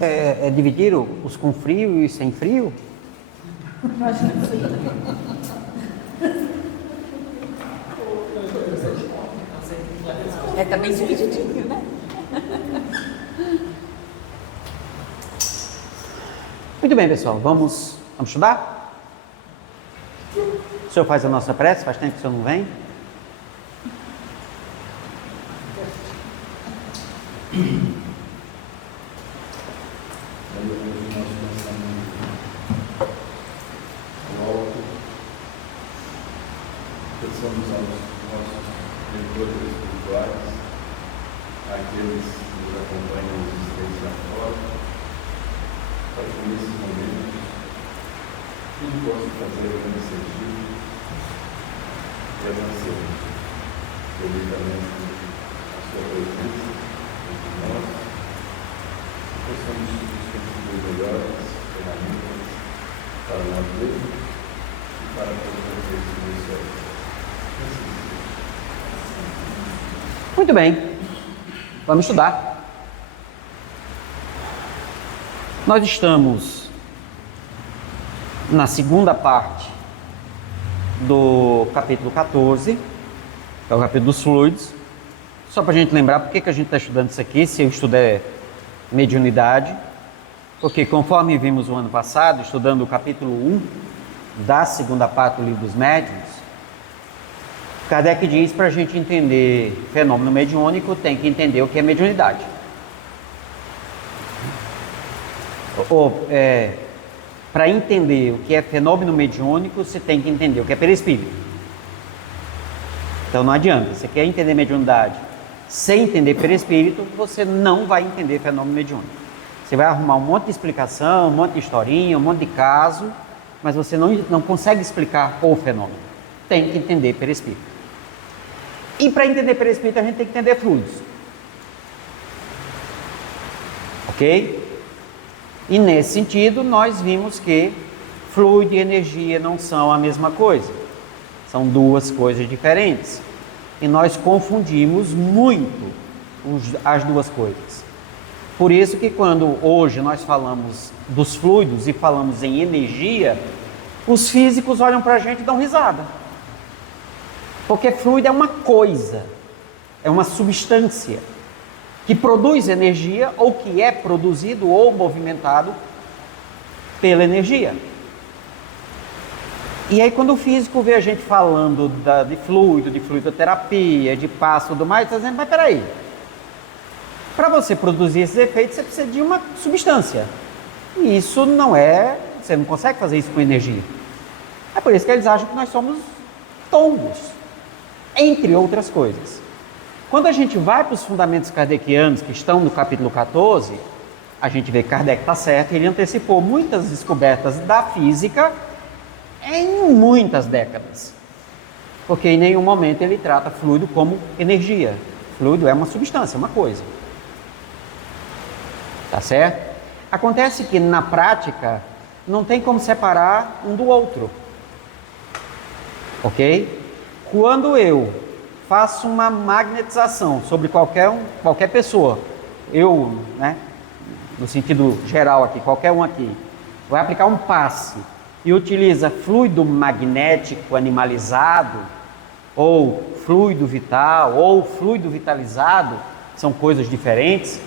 É dividir os com frio e sem frio? Eu acho que sim. Tá bem divididinho, né? Muito bem, pessoal, vamos estudar? O senhor faz a nossa prece, faz tempo que o senhor não vem? Pensamos aos nossos leitores espirituais, aqueles que nos acompanham nos existentes lá fora, para que nesses momentos tudo possa fazer o grande sentido e avancemos devidamente a sua presença entre nós, e possamos construir melhores ferramentas para nós mesmos e para todos aqueles que nos servem. Muito bem, vamos estudar. Nós estamos na segunda parte do capítulo 14, que é o capítulo dos fluidos. Só para a gente lembrar por que a gente está estudando isso aqui, se o estudo é mediunidade, porque conforme vimos o ano passado, estudando o capítulo 1 da segunda parte do livro dos médiuns, Kardec diz para a gente entender fenômeno mediúnico, tem que entender o que é mediunidade. Para entender o que é fenômeno mediúnico, você tem que entender o que é perispírito. Então não adianta, você quer entender mediunidade sem entender perispírito, você não vai entender fenômeno mediúnico. Você vai arrumar um monte de explicação, um monte de historinha, um monte de caso, mas você não consegue explicar o fenômeno. Tem que entender perispírito. E para entender perispírito, a gente tem que entender fluidos. Ok? E nesse sentido, nós vimos que fluido e energia não são a mesma coisa. São duas coisas diferentes. E nós confundimos muito as duas coisas. Por isso que quando hoje nós falamos dos fluidos e falamos em energia, os físicos olham para a gente e dão risada. Porque fluido é uma coisa, é uma substância que produz energia ou que é produzido ou movimentado pela energia. E aí quando o físico vê a gente falando de fluidoterapia, de passo e tudo mais, está dizendo, mas peraí, para você produzir esses efeitos você precisa de uma substância. E isso não é, você não consegue fazer isso com energia. É por isso que eles acham que nós somos tongos. Entre outras coisas. Quando a gente vai para os fundamentos kardecianos que estão no capítulo 14, a gente vê que Kardec está certo, ele antecipou muitas descobertas da física em muitas décadas. Porque em nenhum momento ele trata fluido como energia. Fluido é uma substância, uma coisa. Tá certo? Acontece que na prática não tem como separar um do outro. Ok? Quando eu faço uma magnetização sobre qualquer pessoa, eu, né, no sentido geral aqui, qualquer um aqui, vai aplicar um passe e utiliza fluido magnético animalizado, ou fluido vital, ou fluido vitalizado, são coisas diferentes,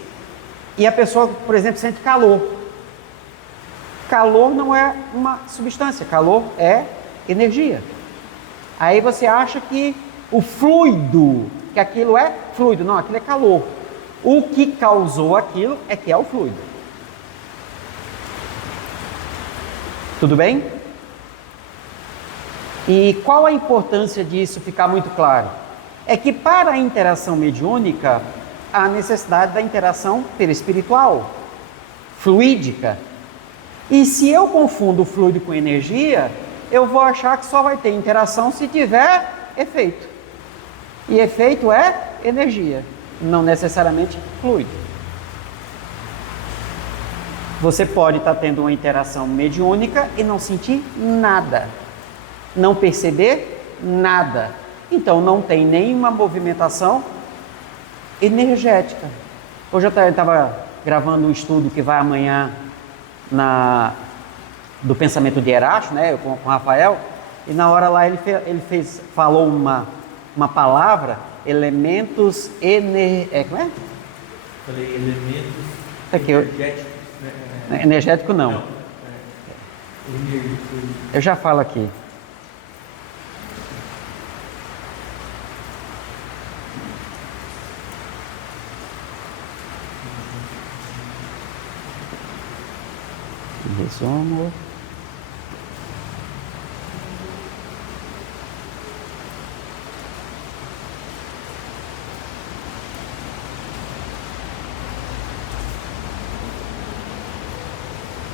e a pessoa, por exemplo, sente calor. Calor não é uma substância, calor é energia. Aí você acha que o fluido, que aquilo é fluido. Não, aquilo é calor. O que causou aquilo é que é o fluido. Tudo bem? E qual a importância disso ficar muito claro? É que para a interação mediúnica, há necessidade da interação perispiritual, fluídica. E se eu confundo fluido com energia, eu vou achar que só vai ter interação se tiver efeito. E efeito é energia, não necessariamente fluido. Você pode estar tendo uma interação mediúnica e não sentir nada, não perceber nada. Então não tem nenhuma movimentação energética. Hoje eu estava gravando um estudo que vai amanhã do pensamento de Erasto, né, com o Rafael, e na hora lá ele falou uma palavra, elementos como é? Falei elementos Aqui, energéticos. Energético não. Eu já falo aqui. Resumo.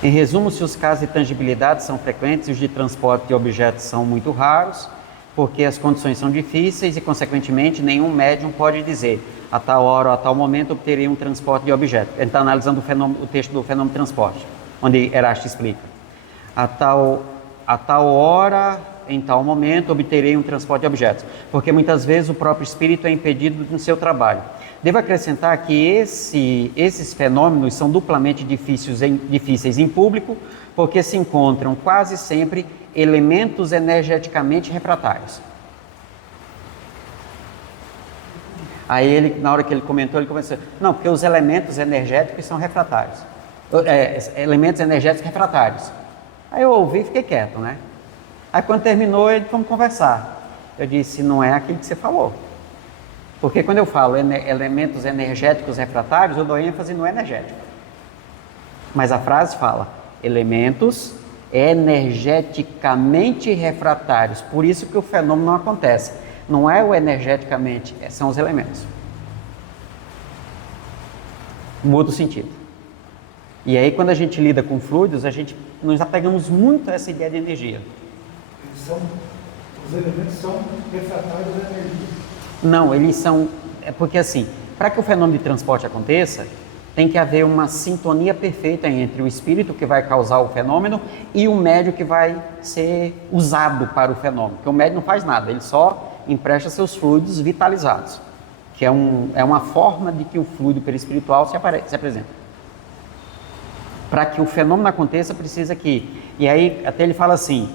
Em resumo, se os casos de tangibilidade são frequentes e os de transporte de objetos são muito raros, porque as condições são difíceis e, consequentemente, nenhum médium pode dizer a tal hora ou a tal momento obterei um transporte de objeto. Ele está analisando o texto do fenômeno de transporte, onde Erasto explica. A tal hora, em tal momento, obterei um transporte de objetos, porque muitas vezes o próprio espírito é impedido no seu trabalho. Devo acrescentar que esses fenômenos são duplamente difíceis em público, porque se encontram quase sempre elementos energeticamente refratários. Aí ele, na hora que ele comentou, ele começou, não, porque os elementos energéticos são refratários. Elementos energéticos refratários. Aí eu ouvi e fiquei quieto, né? Aí quando terminou, ele fomos conversar. Eu disse, não é aquilo que você falou. Porque quando eu falo elementos energéticos refratários, eu dou ênfase no energético. Mas a frase fala, elementos energeticamente refratários. Por isso que o fenômeno não acontece. Não é o energeticamente, são os elementos. Muda o sentido. E aí quando a gente lida com fluidos, nós apegamos muito a essa ideia de energia. Os elementos são refratários da energia. Não, eles são... É porque assim, para que o fenômeno de transporte aconteça, tem que haver uma sintonia perfeita entre o espírito que vai causar o fenômeno e o médium que vai ser usado para o fenômeno. Porque o médium não faz nada, ele só empresta seus fluidos vitalizados, que é uma forma de que o fluido perispiritual se apresenta. Para que o fenômeno aconteça, precisa que... E aí, até ele fala assim,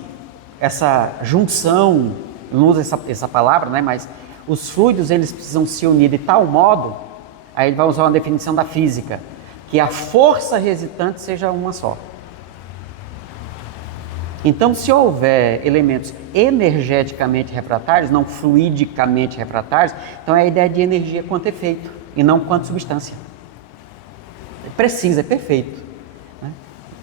essa junção, não usa essa palavra, né, mas os fluidos eles precisam se unir de tal modo, aí ele vai usar uma definição da física, que a força resultante seja uma só. Então, se houver elementos energeticamente refratários, não fluidicamente refratários, então é a ideia de energia quanto efeito, e não quanto substância. Precisa, é perfeito. Né?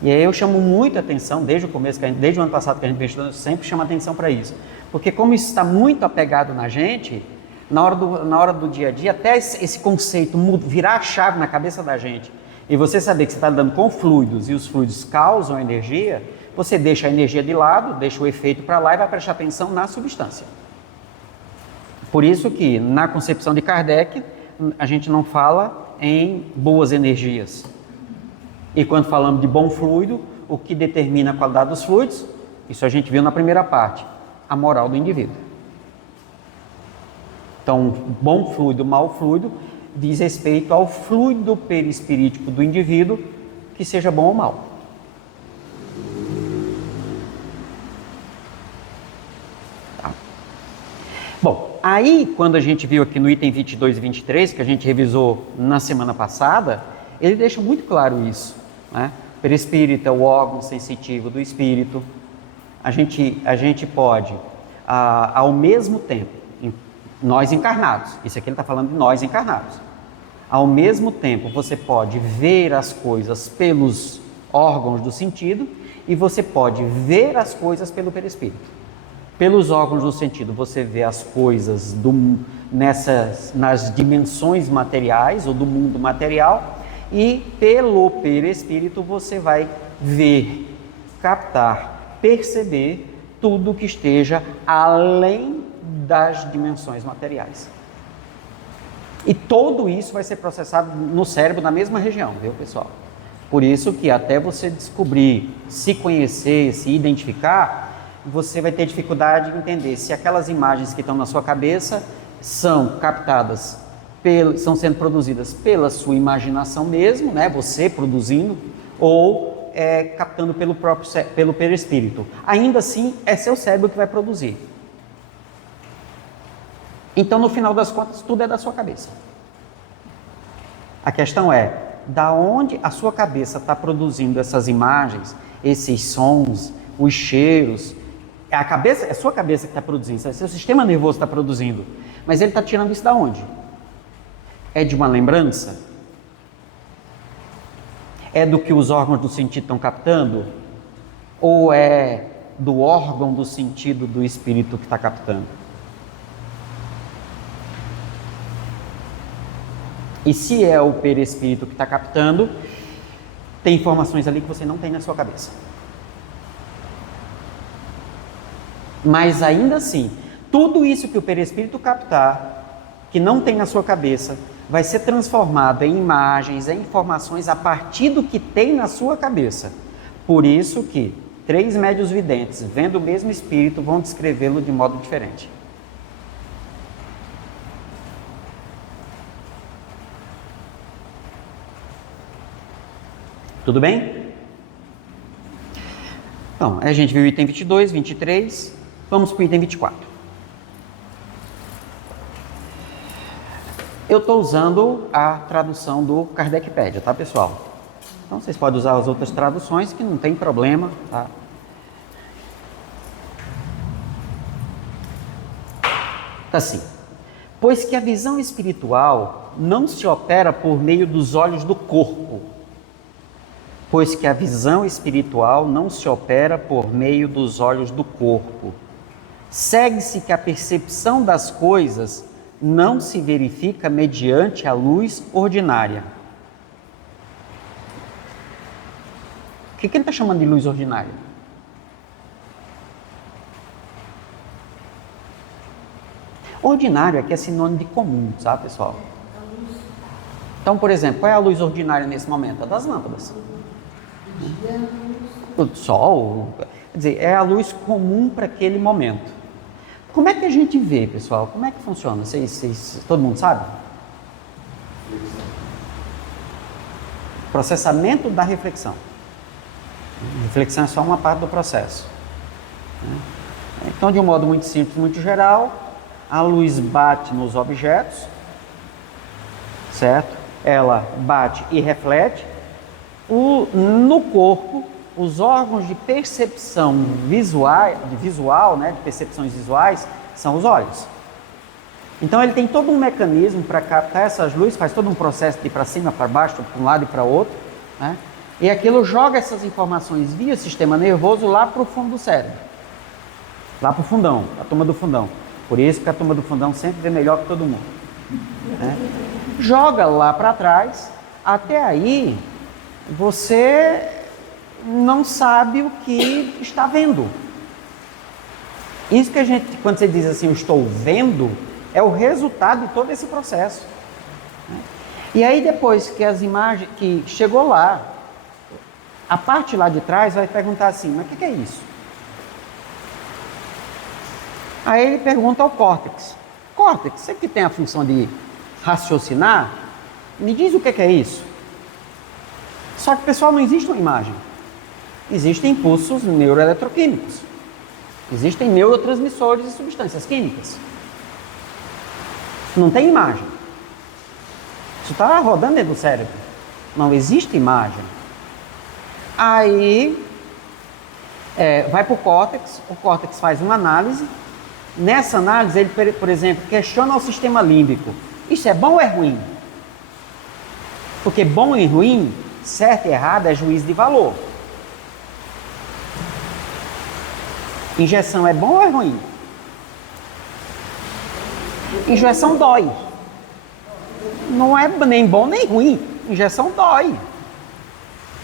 E aí eu chamo muita atenção, desde o começo, desde o ano passado que a gente vem estudando, eu sempre chamo atenção para isso. Porque como isso está muito apegado na gente, na hora do dia a dia, até esse conceito virar a chave na cabeça da gente, e você saber que você está lidando com fluidos, e os fluidos causam energia, você deixa a energia de lado, deixa o efeito para lá e vai prestar atenção na substância. Por isso que, na concepção de Kardec, a gente não fala em boas energias. E quando falamos de bom fluido, o que determina a qualidade dos fluidos, isso a gente viu na primeira parte, a moral do indivíduo. Então, bom fluido, mau fluido, diz respeito ao fluido perispirítico do indivíduo, que seja bom ou mau. Tá. Bom, aí quando a gente viu aqui no item 22 e 23, que a gente revisou na semana passada, ele deixa muito claro isso, né? O perispírito é o órgão sensitivo do espírito. A gente pode, ao mesmo tempo, nós encarnados, isso aqui ele está falando de nós encarnados, ao mesmo tempo você pode ver as coisas pelos órgãos do sentido e você pode ver as coisas pelo perispírito. Pelos órgãos do sentido você vê as coisas nas dimensões materiais ou do mundo material, e pelo perispírito você vai ver, captar, perceber tudo que esteja além das dimensões materiais. E tudo isso vai ser processado no cérebro na mesma região, viu, pessoal? Por isso que até você descobrir, se conhecer, se identificar, você vai ter dificuldade de entender se aquelas imagens que estão na sua cabeça são captadas são sendo produzidas pela sua imaginação mesmo, né? Você produzindo, ou captando pelo perispírito. Ainda assim, é seu cérebro que vai produzir. Então, no final das contas, tudo é da sua cabeça. A questão é, da onde a sua cabeça está produzindo essas imagens, esses sons, os cheiros? É a sua cabeça que está produzindo, é seu sistema nervoso que está produzindo. Mas ele está tirando isso da onde? É de uma lembrança? É do que os órgãos do sentido estão captando? Ou é do órgão do sentido do espírito que está captando? E se é o perispírito que está captando, tem informações ali que você não tem na sua cabeça. Mas ainda assim, tudo isso que o perispírito captar, que não tem na sua cabeça, vai ser transformado em imagens, em informações a partir do que tem na sua cabeça. Por isso que 3 médiuns videntes, vendo o mesmo espírito, vão descrevê-lo de modo diferente. Tudo bem? Então, a gente viu o item 22, 23, vamos para o item 24. Eu estou usando a tradução do Kardecpedia, tá, pessoal? Então, vocês podem usar as outras traduções, que não tem problema, tá? Tá assim. Pois que a visão espiritual não se opera por meio dos olhos do corpo. Pois que a visão espiritual não se opera por meio dos olhos do corpo. Segue-se que a percepção das coisas não se verifica mediante a luz ordinária. O que ele está chamando de luz ordinária? Ordinário aqui é sinônimo de comum, sabe, pessoal? Então, por exemplo, qual é a luz ordinária nesse momento? A das lâmpadas. O sol, quer dizer, é a luz comum para aquele momento. Como é que a gente vê, pessoal? Como é que funciona? Todo mundo sabe? Processamento da reflexão. Reflexão é só uma parte do processo. Então, de um modo muito simples, muito geral, a luz bate nos objetos, certo? Ela bate e reflete. No corpo, os órgãos de percepção visual, né, de percepções visuais, são os olhos. Então ele tem todo um mecanismo para captar essas luzes, faz todo um processo de ir para cima, para baixo, para um lado e para outro, né? E aquilo joga essas informações via sistema nervoso lá para o fundo do cérebro, lá para o fundão, a turma do fundão. Por isso que a turma do fundão sempre vê melhor que todo mundo, né? Joga lá para trás, até aí você não sabe o que está vendo. Isso que a gente, quando você diz assim, eu estou vendo, é o resultado de todo esse processo. E aí depois que as imagens, que chegou lá, a parte lá de trás vai perguntar assim, mas o que é isso? Aí ele pergunta ao córtex, córtex, você que tem a função de raciocinar, me diz o que é isso? Só que, pessoal, não existe uma imagem. Existem impulsos neuroeletroquímicos. Existem neurotransmissores e substâncias químicas. Não tem imagem. Isso está rodando dentro do cérebro. Não existe imagem. Aí, vai para o córtex faz uma análise. Nessa análise, ele, por exemplo, questiona o sistema límbico. Isso é bom ou é ruim? Porque bom e ruim, certo e errado, é juízo de valor. Injeção é bom ou é ruim? Injeção dói. Não é nem bom nem ruim. Injeção dói.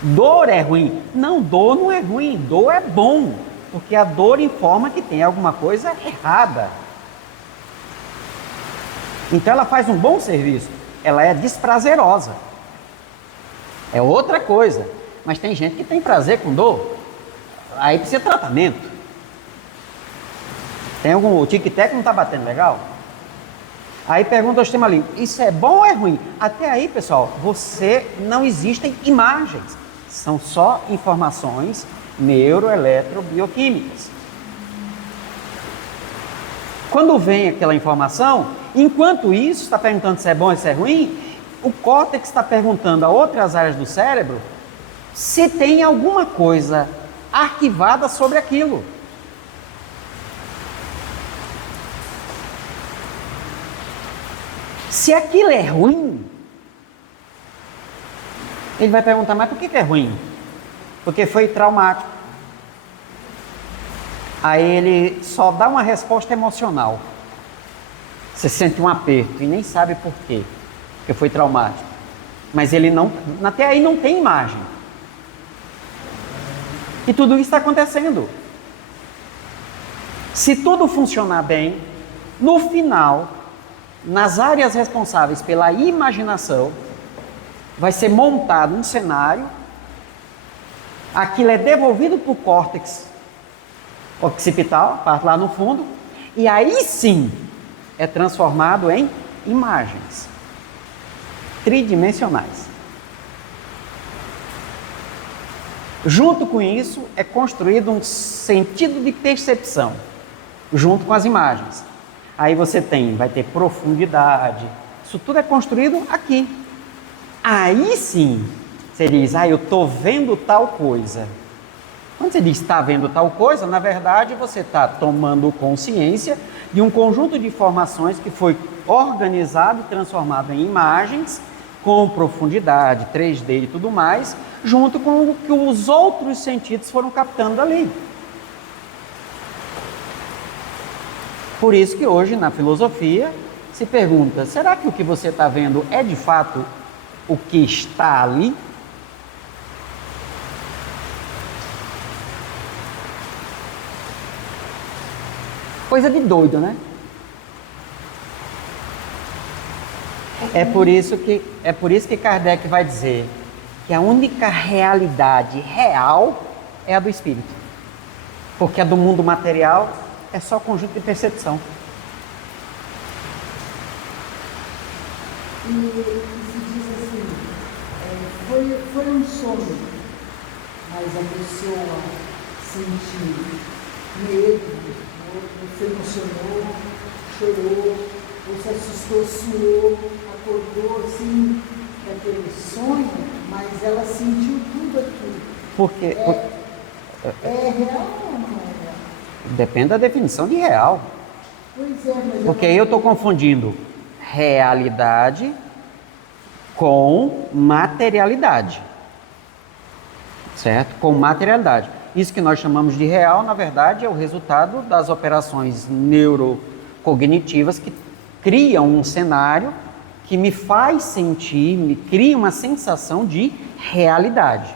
Dor é ruim. Não, dor não é ruim. Dor é bom. Porque a dor informa que tem alguma coisa errada. Então ela faz um bom serviço. Ela é desprazerosa. É outra coisa. Mas tem gente que tem prazer com dor. Aí precisa de tratamento. Tem algum tic-tac não está batendo legal? Aí pergunta ao sistema límbico, isso é bom ou é ruim? Até aí, pessoal, não existem imagens. São só informações neuroeletrobioquímicas. Quando vem aquela informação, enquanto isso está perguntando se é bom ou se é ruim, o córtex está perguntando a outras áreas do cérebro se tem alguma coisa arquivada sobre aquilo. Se aquilo é ruim, ele vai perguntar, mas por que é ruim? Porque foi traumático. Aí ele só dá uma resposta emocional. Você sente um aperto e nem sabe por quê, porque foi traumático. Mas ele não, até aí não tem imagem. E tudo isso está acontecendo. Se tudo funcionar bem, no final, nas áreas responsáveis pela imaginação, vai ser montado um cenário, aquilo é devolvido para o córtex occipital, parte lá no fundo, e aí sim é transformado em imagens tridimensionais. Junto com isso é construído um sentido de percepção, junto com as imagens. Aí você vai ter profundidade, isso tudo é construído aqui. Aí sim, você diz, eu estou vendo tal coisa. Quando você diz está vendo tal coisa, na verdade você está tomando consciência de um conjunto de informações que foi organizado e transformado em imagens, com profundidade, 3D e tudo mais, junto com o que os outros sentidos foram captando ali. Por isso que hoje, na filosofia, se pergunta, será que o que você está vendo é de fato o que está ali? Coisa de doido, né? É por isso que Kardec vai dizer que a única realidade real é a do espírito. Porque a do mundo material é só conjunto de percepção. E se diz assim, foi um sonho, mas a pessoa sentiu medo, ou se emocionou, chorou, ou se assustou, suou, acordou assim, daquele sonho, mas ela sentiu tudo aquilo. Porque é real ou não é real? depende da definição de real. Pois é, mas Porque aí eu estou confundindo realidade com materialidade. Certo? Com materialidade. Isso que nós chamamos de real, na verdade, é o resultado das operações neurocognitivas que criam um cenário que me faz sentir, me cria uma sensação de realidade.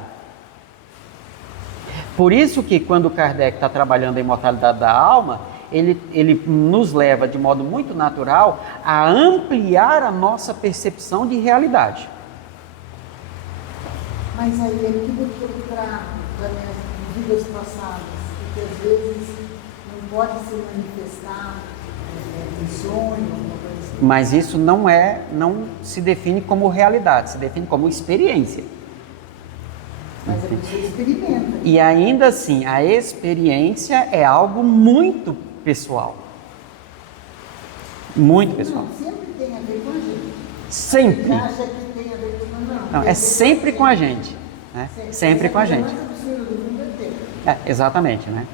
Por isso que quando Kardec está trabalhando a imortalidade da alma, ele nos leva de modo muito natural a ampliar a nossa percepção de realidade. Mas aí aquilo que eu trago das minhas vidas passadas, e que às vezes não pode ser manifestado em sonho, alguma coisa assim. Mas isso não se define como realidade, se define como experiência. Mas a pessoa experimenta. E ainda assim, a experiência é algo muito pessoal. Muito pessoal. Não, sempre tem a ver com a gente. Sempre. Você acha que tem a ver com a gente? Não, é sempre com a gente. Né? Sempre com a gente. A coisa mais absurda do mundo é ter. Exatamente, né?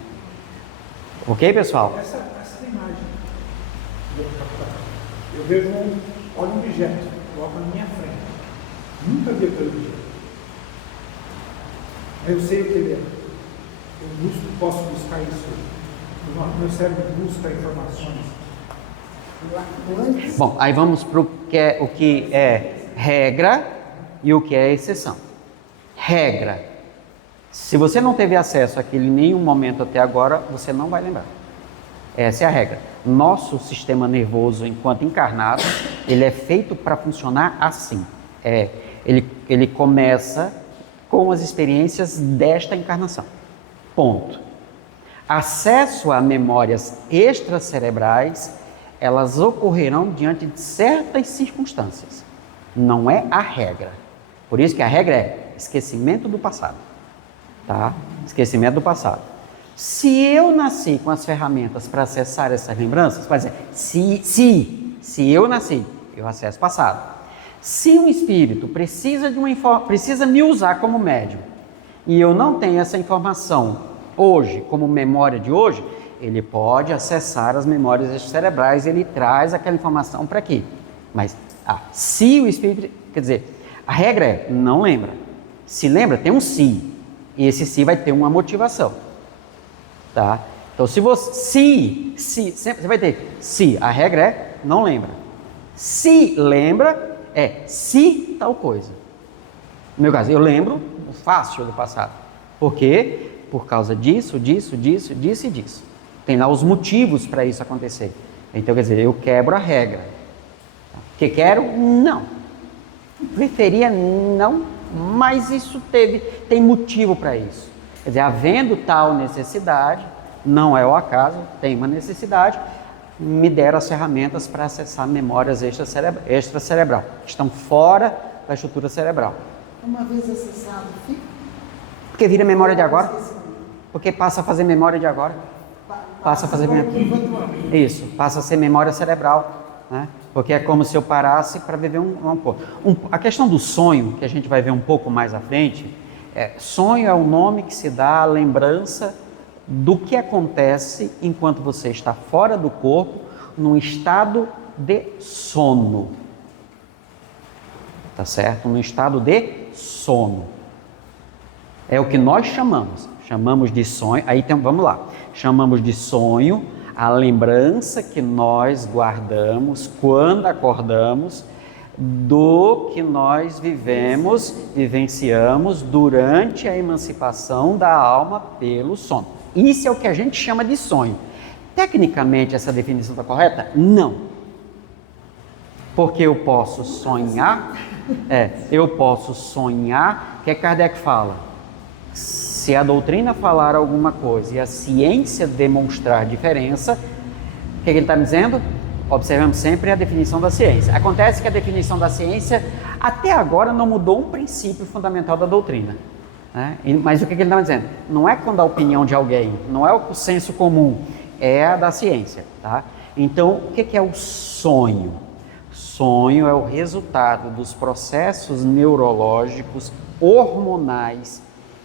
Ok, pessoal? Essa imagem, eu vejo olho um objeto, coloco na minha frente. Nunca vi aquele objeto. Eu sei o que ele é. Eu posso buscar isso. Meu cérebro busca informações. Bom, aí vamos para o que é regra e o que é exceção. Regra. Se você não teve acesso àquilo em nenhum momento até agora, você não vai lembrar. Essa é a regra. Nosso sistema nervoso, enquanto encarnado, ele é feito para funcionar assim. Ele começa com as experiências desta encarnação. Ponto. Acesso a memórias extracerebrais elas ocorrerão diante de certas circunstâncias. Não é a regra. Por isso que a regra é esquecimento do passado. Tá? Esquecimento do passado. Se eu nasci com as ferramentas para acessar essas lembranças, por exemplo, se eu nasci, eu acesso o passado. Se um espírito precisa me usar como médium e eu não tenho essa informação hoje, como memória de hoje, ele pode acessar as memórias extracerebrais, ele traz aquela informação para aqui. Mas se o espírito, quer dizer, a regra é não lembra. Se lembra, tem um se. E esse se vai ter uma motivação. Tá? Então, se você sempre você vai ter se, a regra é não lembra. Se lembra, é se tal coisa. No meu caso, eu lembro fácil do passado. Por quê? Por causa disso, disso e disso. Tem lá os motivos para isso acontecer. Então, quer dizer, eu quebro a regra. Que quero? Não. Preferia não, mas isso tem motivo para isso. Quer dizer, havendo tal necessidade, não é o acaso, tem uma necessidade, me deram as ferramentas para acessar memórias extracerebral, que estão fora da estrutura cerebral. Uma vez acessado, fica? Porque vira memória de agora. Porque passa a fazer memória de agora. Passa a fazer isso, passa a ser memória cerebral, né? Porque é como se eu parasse para viver a questão do sonho, que a gente vai ver um pouco mais à frente, sonho é o nome que se dá à lembrança do que acontece enquanto você está fora do corpo, num estado de sono. Tá certo? Num estado de sono. É o que nós chamamos de sonho. Aí vamos lá. Chamamos de sonho a lembrança que nós guardamos quando acordamos do que nós vivenciamos durante a emancipação da alma pelo sono. Isso é o que a gente chama de sonho. Tecnicamente, essa definição está correta? Não. Porque eu posso sonhar, o que Kardec fala? Se a doutrina falar alguma coisa e a ciência demonstrar diferença, o que ele está dizendo? Observamos sempre a definição da ciência. Acontece que a definição da ciência, até agora, não mudou um princípio fundamental da doutrina. Né? Mas o que ele está dizendo? Não é quando a opinião de alguém, não é o senso comum, é a da ciência. Tá? Então, o que é o sonho? Sonho é o resultado dos processos neurológicos, hormonais,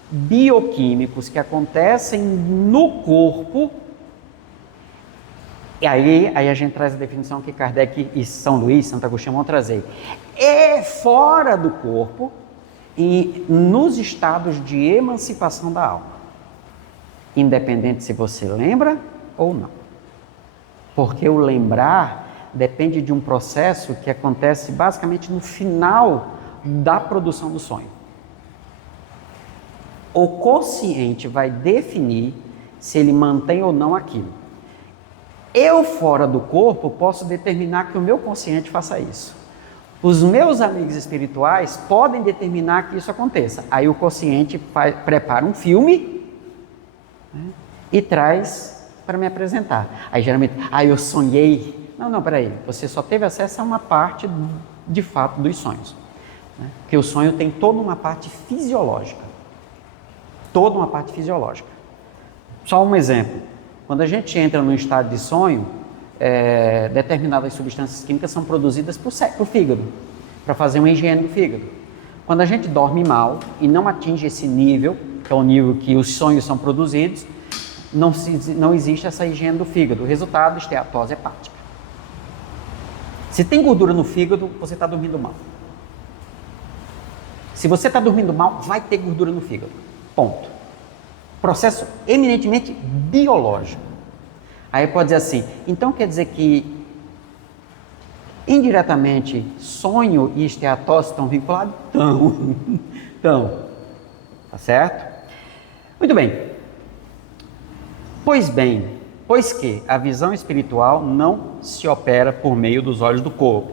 bioquímicos que acontecem no corpo. E aí a gente traz a definição que Kardec e São Luís, Santo Agostinho vão trazer. É fora do corpo e nos estados de emancipação da alma. Independente se você lembra ou não. Porque o lembrar depende de um processo que acontece basicamente no final da produção do sonho. O consciente vai definir se ele mantém ou não aquilo. Eu, fora do corpo, posso determinar que o meu consciente faça isso. Os meus amigos espirituais podem determinar que isso aconteça. Aí o consciente prepara um filme, né, e traz para me apresentar. Aí geralmente, eu sonhei. Não, peraí, você só teve acesso a uma parte, de fato, dos sonhos. Né? Porque o sonho tem toda uma parte fisiológica. Toda uma parte fisiológica. Só um exemplo. Quando a gente entra num estado de sonho, determinadas substâncias químicas são produzidas para o fígado, para fazer uma higiene do fígado. Quando a gente dorme mal e não atinge esse nível, que é o nível que os sonhos são produzidos, não existe essa higiene do fígado. O resultado, esteatose hepática. Se tem gordura no fígado, você está dormindo mal. Se você está dormindo mal, vai ter gordura no fígado. Ponto. Processo eminentemente biológico. Aí pode dizer assim, então quer dizer que indiretamente sonho e esteatose estão vinculados? Então, tá certo? Muito bem. Pois que a visão espiritual não se opera por meio dos olhos do corpo.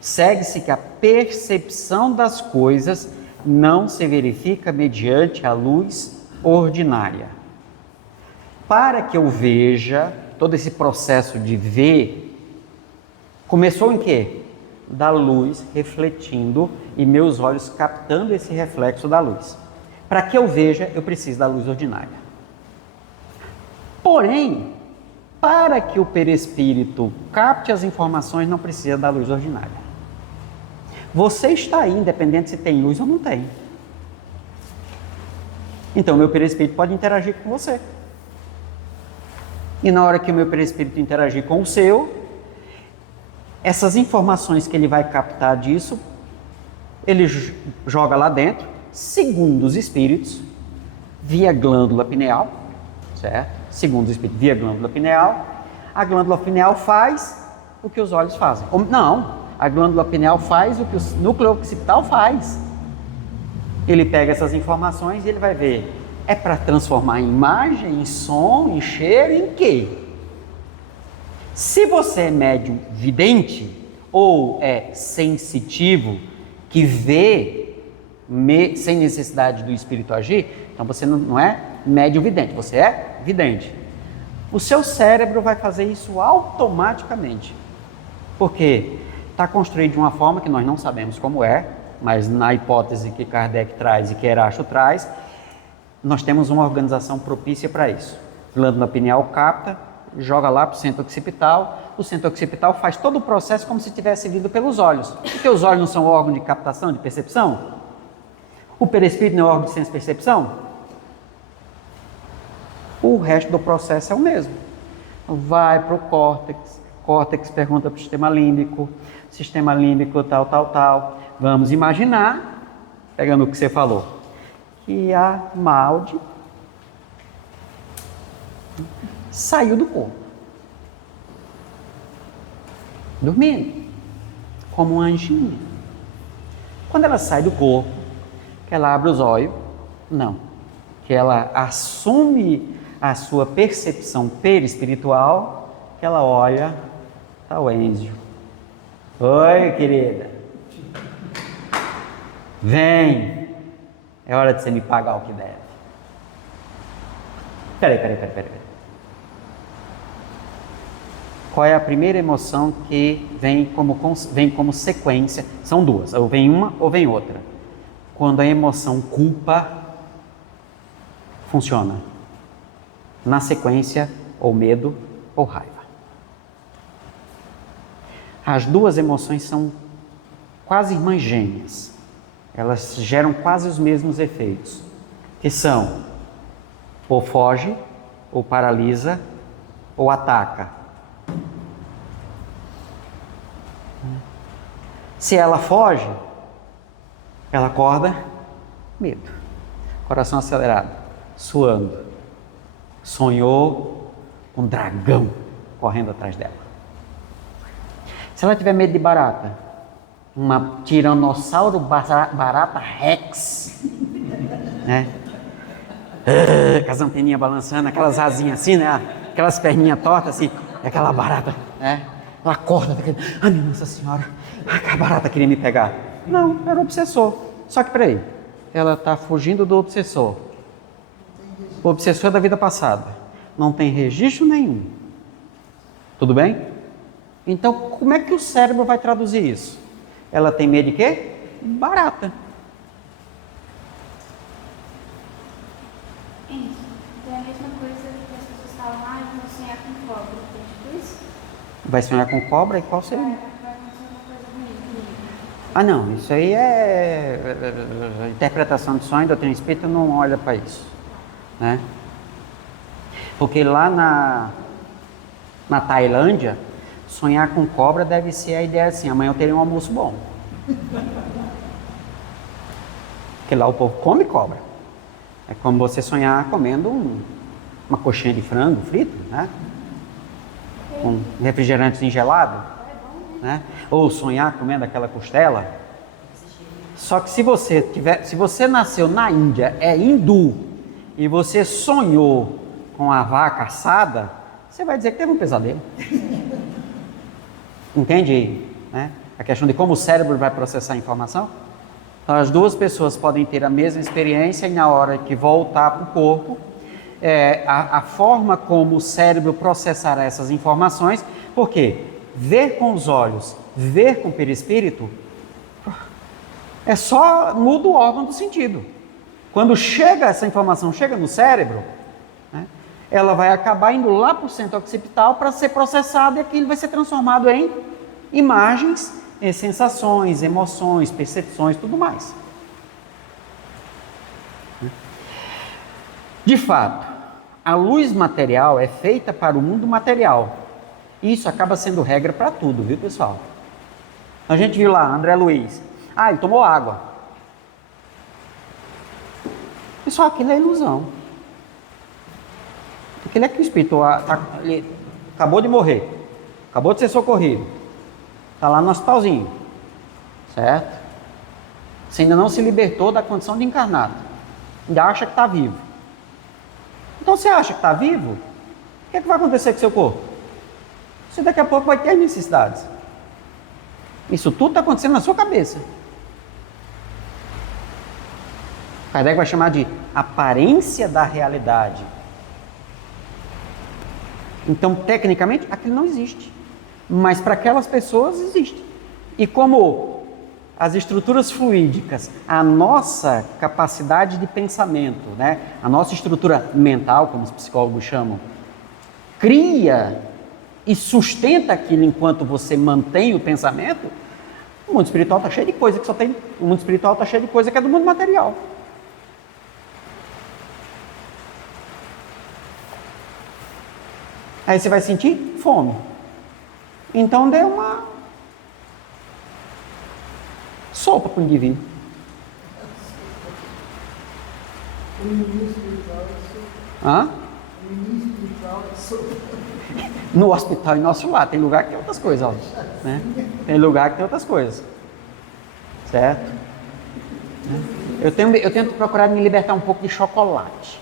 Segue-se que a percepção das coisas não se verifica mediante a luz ordinária. Para que eu veja todo esse processo de ver, Começou em quê? Da luz refletindo e meus olhos captando esse reflexo da luz. Para que eu veja, eu preciso da luz ordinária. Porém, para que o perispírito capte as informações, não precisa da luz ordinária. Você está aí, independente se tem luz ou não tem. Então, meu perispírito pode interagir com você. E na hora que o meu perispírito interagir com o seu, essas informações que ele vai captar disso, ele joga lá dentro, segundo os espíritos, via glândula pineal, certo? Segundo os espíritos, via glândula pineal. A glândula pineal faz o que os olhos fazem. Ou, não, a glândula pineal faz o que o núcleo occipital faz. Ele pega essas informações e ele vai ver, é para transformar em imagem, em som, em cheiro, em quê? Se você é médium vidente ou é sensitivo, que vê sem necessidade do espírito agir, então você não é médium vidente, você é vidente. O seu cérebro vai fazer isso automaticamente, porque está construído de uma forma que nós não sabemos como é, mas na hipótese que Kardec traz e que Erasto traz, nós temos uma organização propícia para isso. Glândula pineal capta, joga lá para o centro occipital, o centro occipital faz todo o processo como se tivesse vindo pelos olhos. Porque os olhos não são órgão de captação, de percepção? O perispírito não é órgão de senso-percepção? O resto do processo é o mesmo. Vai para o córtex, córtex pergunta para o sistema límbico tal. Vamos imaginar, pegando o que você falou, que a Maldi saiu do corpo, dormindo, como um anjinho. Quando ela sai do corpo, que ela abre os olhos, não, que ela assume a sua percepção perispiritual, que ela olha, tá o Enzio. Oi, querida. Vem. É hora de você me pagar o que deve. Peraí. Qual é a primeira emoção que vem como sequência? São duas, ou vem uma ou vem outra. Quando a emoção culpa funciona. Na sequência, ou medo ou raiva. As duas emoções são quase irmãs gêmeas. Elas geram quase os mesmos efeitos, que são ou foge, ou paralisa, ou ataca. Se ela foge, ela acorda, medo, coração acelerado, suando, sonhou um dragão correndo atrás dela. Se ela tiver medo de barata, uma tiranossauro barata rex, né? Com as anteninhas balançando, aquelas asinhas assim, né? Aquelas perninhas tortas assim, aquela barata, né? Ela acorda, ai minha Nossa Senhora, a barata queria me pegar. Não, era o obsessor. Só que peraí, ela está fugindo do obsessor. O obsessor é da vida passada, não tem registro nenhum. Tudo bem? Então, como é que o cérebro vai traduzir isso? Ela tem medo de quê? Barata. Isso. Então é a mesma coisa que as pessoas falam, vou sonhar com cobra. Tipo isso? Vai sonhar com cobra e qual seria? Vai acontecer uma coisa ruim comigo. Ah não, isso aí é interpretação de sonho, doutrina espírita não olha para isso, né? Porque lá na Tailândia, sonhar com cobra deve ser a ideia assim, amanhã eu terei um almoço bom. Porque lá o povo come cobra. É como você sonhar comendo uma coxinha de frango frito, né? Um refrigerante gelado, né? Ou sonhar comendo aquela costela. Só que se você nasceu na Índia, é hindu, e você sonhou com a vaca assada, você vai dizer que teve um pesadelo. Entende aí, né? A questão de como o cérebro vai processar a informação? Então, as duas pessoas podem ter a mesma experiência e na hora que voltar para o corpo, a forma como o cérebro processará essas informações, porque ver com os olhos, ver com o perispírito, é só muda o órgão do sentido. Quando chega essa informação, chega no cérebro, né, ela vai acabar indo lá para o centro occipital para ser processada e aquilo vai ser transformado em imagens, em sensações, emoções, percepções, tudo mais. De fato, a luz material é feita para o mundo material. Isso acaba sendo regra para tudo, viu, pessoal? A gente viu lá, André Luiz. Ele tomou água. Pessoal, aquilo é ilusão. Aquilo é que o espírito ele acabou de morrer, acabou de ser socorrido, está lá no hospitalzinho, certo? Você ainda não se libertou da condição de encarnado, ainda acha que está vivo. Então, você acha que está vivo? O que é que vai acontecer com o seu corpo? Você daqui a pouco vai ter necessidades. Isso tudo está acontecendo na sua cabeça. Kardec vai chamar de aparência da realidade. Então, tecnicamente, aquilo não existe. Mas para aquelas pessoas existe. E como as estruturas fluídicas, a nossa capacidade de pensamento, né, a nossa estrutura mental, como os psicólogos chamam, cria e sustenta aquilo enquanto você mantém o pensamento, o mundo espiritual está cheio de coisa que só tem. O mundo espiritual está cheio de coisa que é do mundo material. Aí você vai sentir fome. Então dê uma sopa para o indivíduo. O menino espiritual é sopa. Hã? O menino espiritual é sopa. No hospital e nosso lar, tem lugar que tem outras coisas, ó, né? Tem lugar que tem outras coisas. Certo? Eu tento procurar me libertar um pouco de chocolate.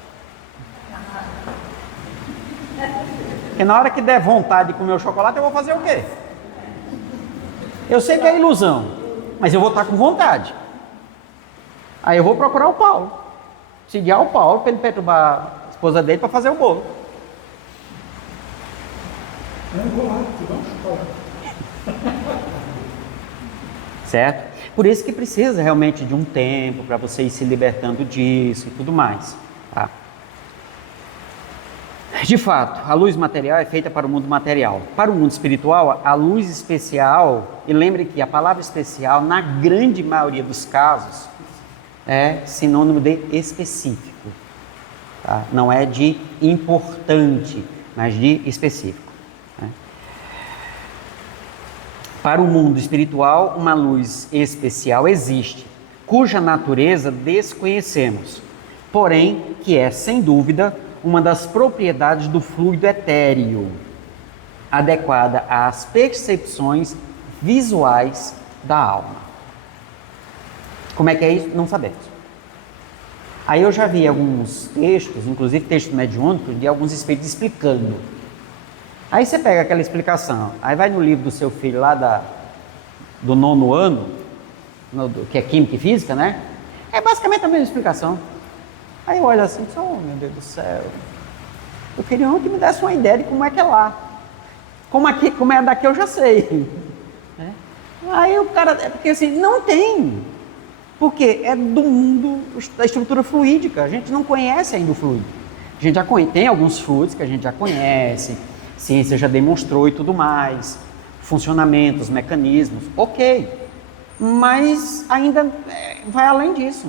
Porque na hora que der vontade de comer o chocolate, eu vou fazer o quê? Eu sei que é ilusão, mas eu vou estar com vontade. Aí eu vou procurar o Paulo. Sediar o Paulo para ele perturbar a esposa dele para fazer o bolo. Não vou lá, te dá um chocolate. Certo? Por isso que precisa realmente de um tempo para você ir se libertando disso e tudo mais. Tá? De fato, a luz material é feita para o mundo material. Para o mundo espiritual, a luz especial, e lembre que a palavra especial, na grande maioria dos casos, é sinônimo de específico. Tá? Não é de importante, mas de específico. Né? Para o mundo espiritual, uma luz especial existe, cuja natureza desconhecemos, porém que é, sem dúvida, uma das propriedades do fluido etéreo, adequada às percepções visuais da alma. Como é que é isso? Não sabemos. Aí eu já vi alguns textos, inclusive textos mediúnicos, de alguns espíritos explicando. Aí você pega aquela explicação, aí vai no livro do seu filho lá do 9º ano, que é Química e Física, né? É basicamente a mesma explicação. Aí eu olho assim, oh meu Deus do céu, eu queria um que me desse uma ideia de como é que é lá. Como é daqui eu já sei. Né? Aí o cara, porque assim, não tem. Porque é do mundo da estrutura fluídica, a gente não conhece ainda o fluido. A gente já tem alguns fluidos que a gente já conhece, ciência já demonstrou e tudo mais, funcionamentos, mecanismos, ok. Mas ainda vai além disso.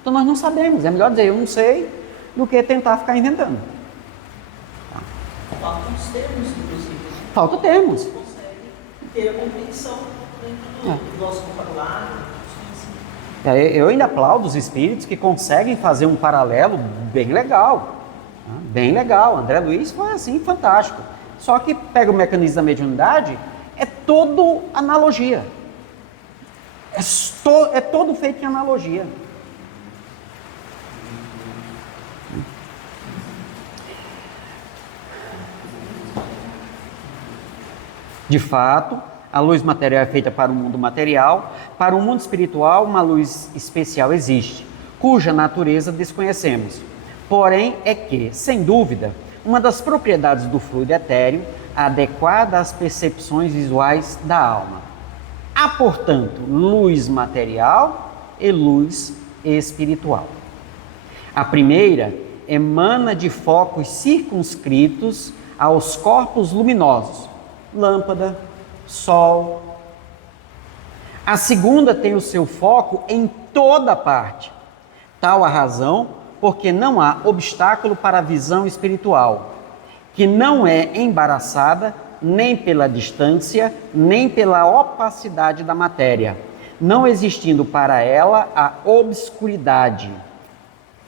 Então nós não sabemos, é melhor dizer eu não sei do que tentar ficar inventando. Faltam os termos, inclusive. Falta termos. Você consegue ter a compreensão dentro do nosso vocabulário. Eu ainda aplaudo os espíritos que conseguem fazer um paralelo bem legal. Bem legal. André Luiz foi assim, fantástico. Só que pega o mecanismo da mediunidade, é todo analogia. É todo feito em analogia. De fato, a luz material é feita para o mundo material, para o mundo espiritual uma luz especial existe, cuja natureza desconhecemos. Porém é que, sem dúvida, uma das propriedades do fluido etéreo adequada às percepções visuais da alma. Há, portanto, luz material e luz espiritual. A primeira emana de focos circunscritos aos corpos luminosos, lâmpada, sol. A segunda tem o seu foco em toda parte. Tal a razão porque não há obstáculo para a visão espiritual, que não é embaraçada nem pela distância, nem pela opacidade da matéria, não existindo para ela a obscuridade.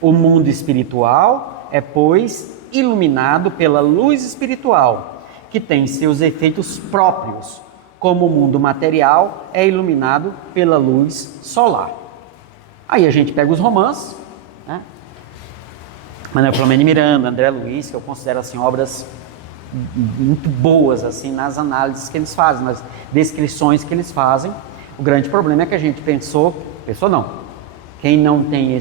O mundo espiritual é, pois, iluminado pela luz espiritual, que tem seus efeitos próprios, como o mundo material é iluminado pela luz solar. Aí a gente pega os romances, né? Manuel Filomeno de Miranda, André Luiz, que eu considero assim obras muito boas assim nas análises que eles fazem, nas descrições que eles fazem. O grande problema é que a gente pensou não. Quem não tem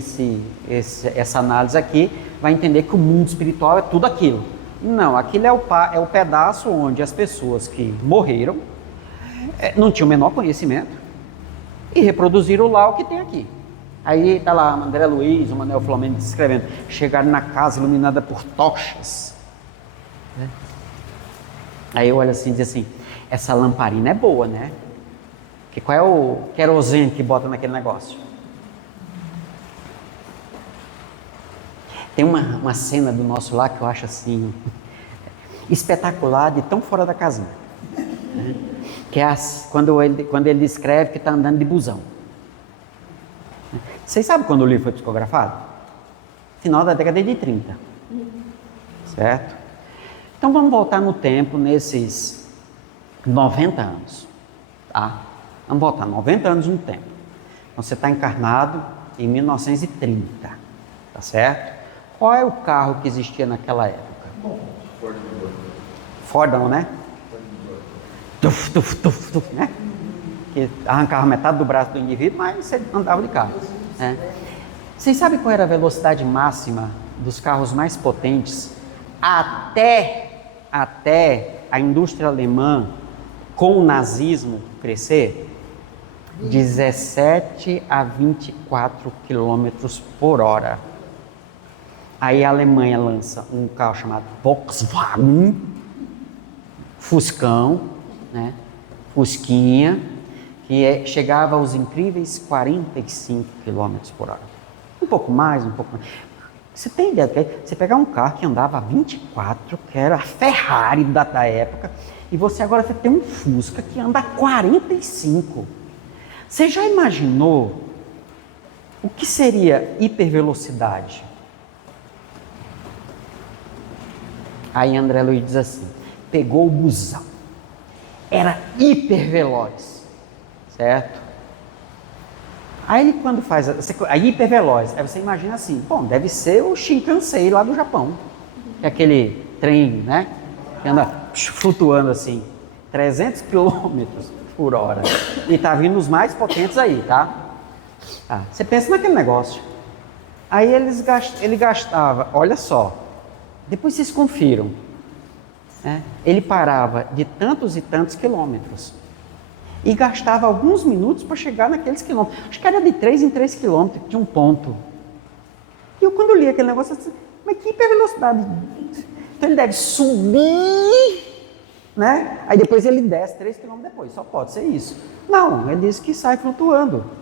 essa análise aqui vai entender que o mundo espiritual é tudo aquilo. Não, aquilo é o pedaço onde as pessoas que morreram não tinham o menor conhecimento e reproduziram lá o que tem aqui. Aí está lá André Luiz, o Manuel Filomeno descrevendo, chegaram na casa iluminada por tochas. Aí eu olho assim e digo assim, essa lamparina é boa, né? Que qual é o querosene que bota naquele negócio? Tem uma cena do nosso lá que eu acho assim, espetacular, de tão fora da casinha. Né? Que é quando ele descreve que está andando de busão. Vocês sabem quando o livro foi psicografado? Final da década de 30. Certo? Então vamos voltar no tempo, nesses 90 anos. Tá? Vamos voltar 90 anos no tempo. Então você está encarnado em 1930. Tá certo? Qual é o carro que existia naquela época? Fordão, né? Tuf, tuf, tuf, tuf, né? Que arrancava metade do braço do indivíduo, mas você andava de carro. Né? Vocês sabem qual era a velocidade máxima dos carros mais potentes até a indústria alemã com o nazismo crescer? 17 a 24 quilômetros por hora. Aí a Alemanha lança um carro chamado Volkswagen, Fuscão, né? Fusquinha, que chegava aos incríveis 45 km por hora. Um pouco mais. Você tem ideia? Você pegar um carro que andava a 24, que era a Ferrari da época, e você tem um Fusca que anda a 45. Você já imaginou o que seria hipervelocidade? Aí André Luiz diz assim, pegou o busão, era hiperveloz, certo? Aí ele quando faz a hiperveloz, aí você imagina assim, bom, deve ser o Shinkansen lá do Japão, que é aquele trem, né, que anda flutuando assim, 300 km por hora, e tá vindo os mais potentes aí, tá? Você pensa naquele negócio, aí ele gastava, olha só, depois vocês confiram, né? Ele parava de tantos e tantos quilômetros e gastava alguns minutos para chegar naqueles quilômetros. Acho que era de 3 em 3 quilômetros de um ponto. E eu quando li aquele negócio, eu disse, mas que hipervelocidade? Então ele deve subir, né? Aí depois ele desce 3 quilômetros depois, só pode ser isso. Não, ele disse que sai flutuando.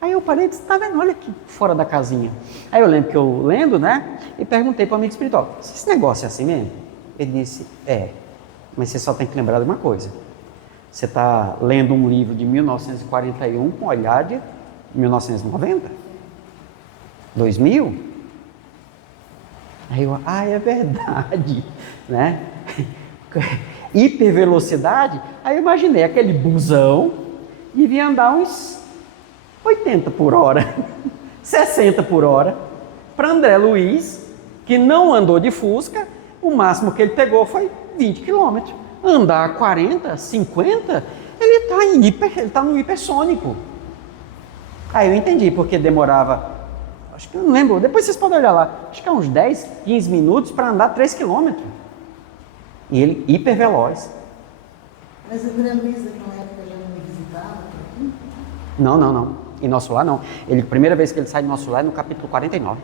Aí eu parei e disse, tá vendo, olha aqui fora da casinha. Aí eu lembro que eu lendo, né, e perguntei para o amigo espiritual, esse negócio é assim mesmo? Ele disse, mas você só tem que lembrar de uma coisa. Você está lendo um livro de 1941 com olhar de 1990? 2000? Aí eu, é verdade, né? Hipervelocidade, aí eu imaginei aquele busão devia andar uns 80 por hora, 60 por hora, para André Luiz, que não andou de Fusca, o máximo que ele pegou foi 20 quilômetros. Andar a 40, 50, ele está no hipersônico. Aí eu entendi porque demorava acho que não lembro, depois vocês podem olhar lá, acho que é uns 10, 15 minutos para andar 3 quilômetros. E ele hiper veloz. Mas André Luiz, naquela época, já não me visitava por aqui? Não. Em Nosso Lar, não. A primeira vez que ele sai de Nosso Lar é no capítulo 49.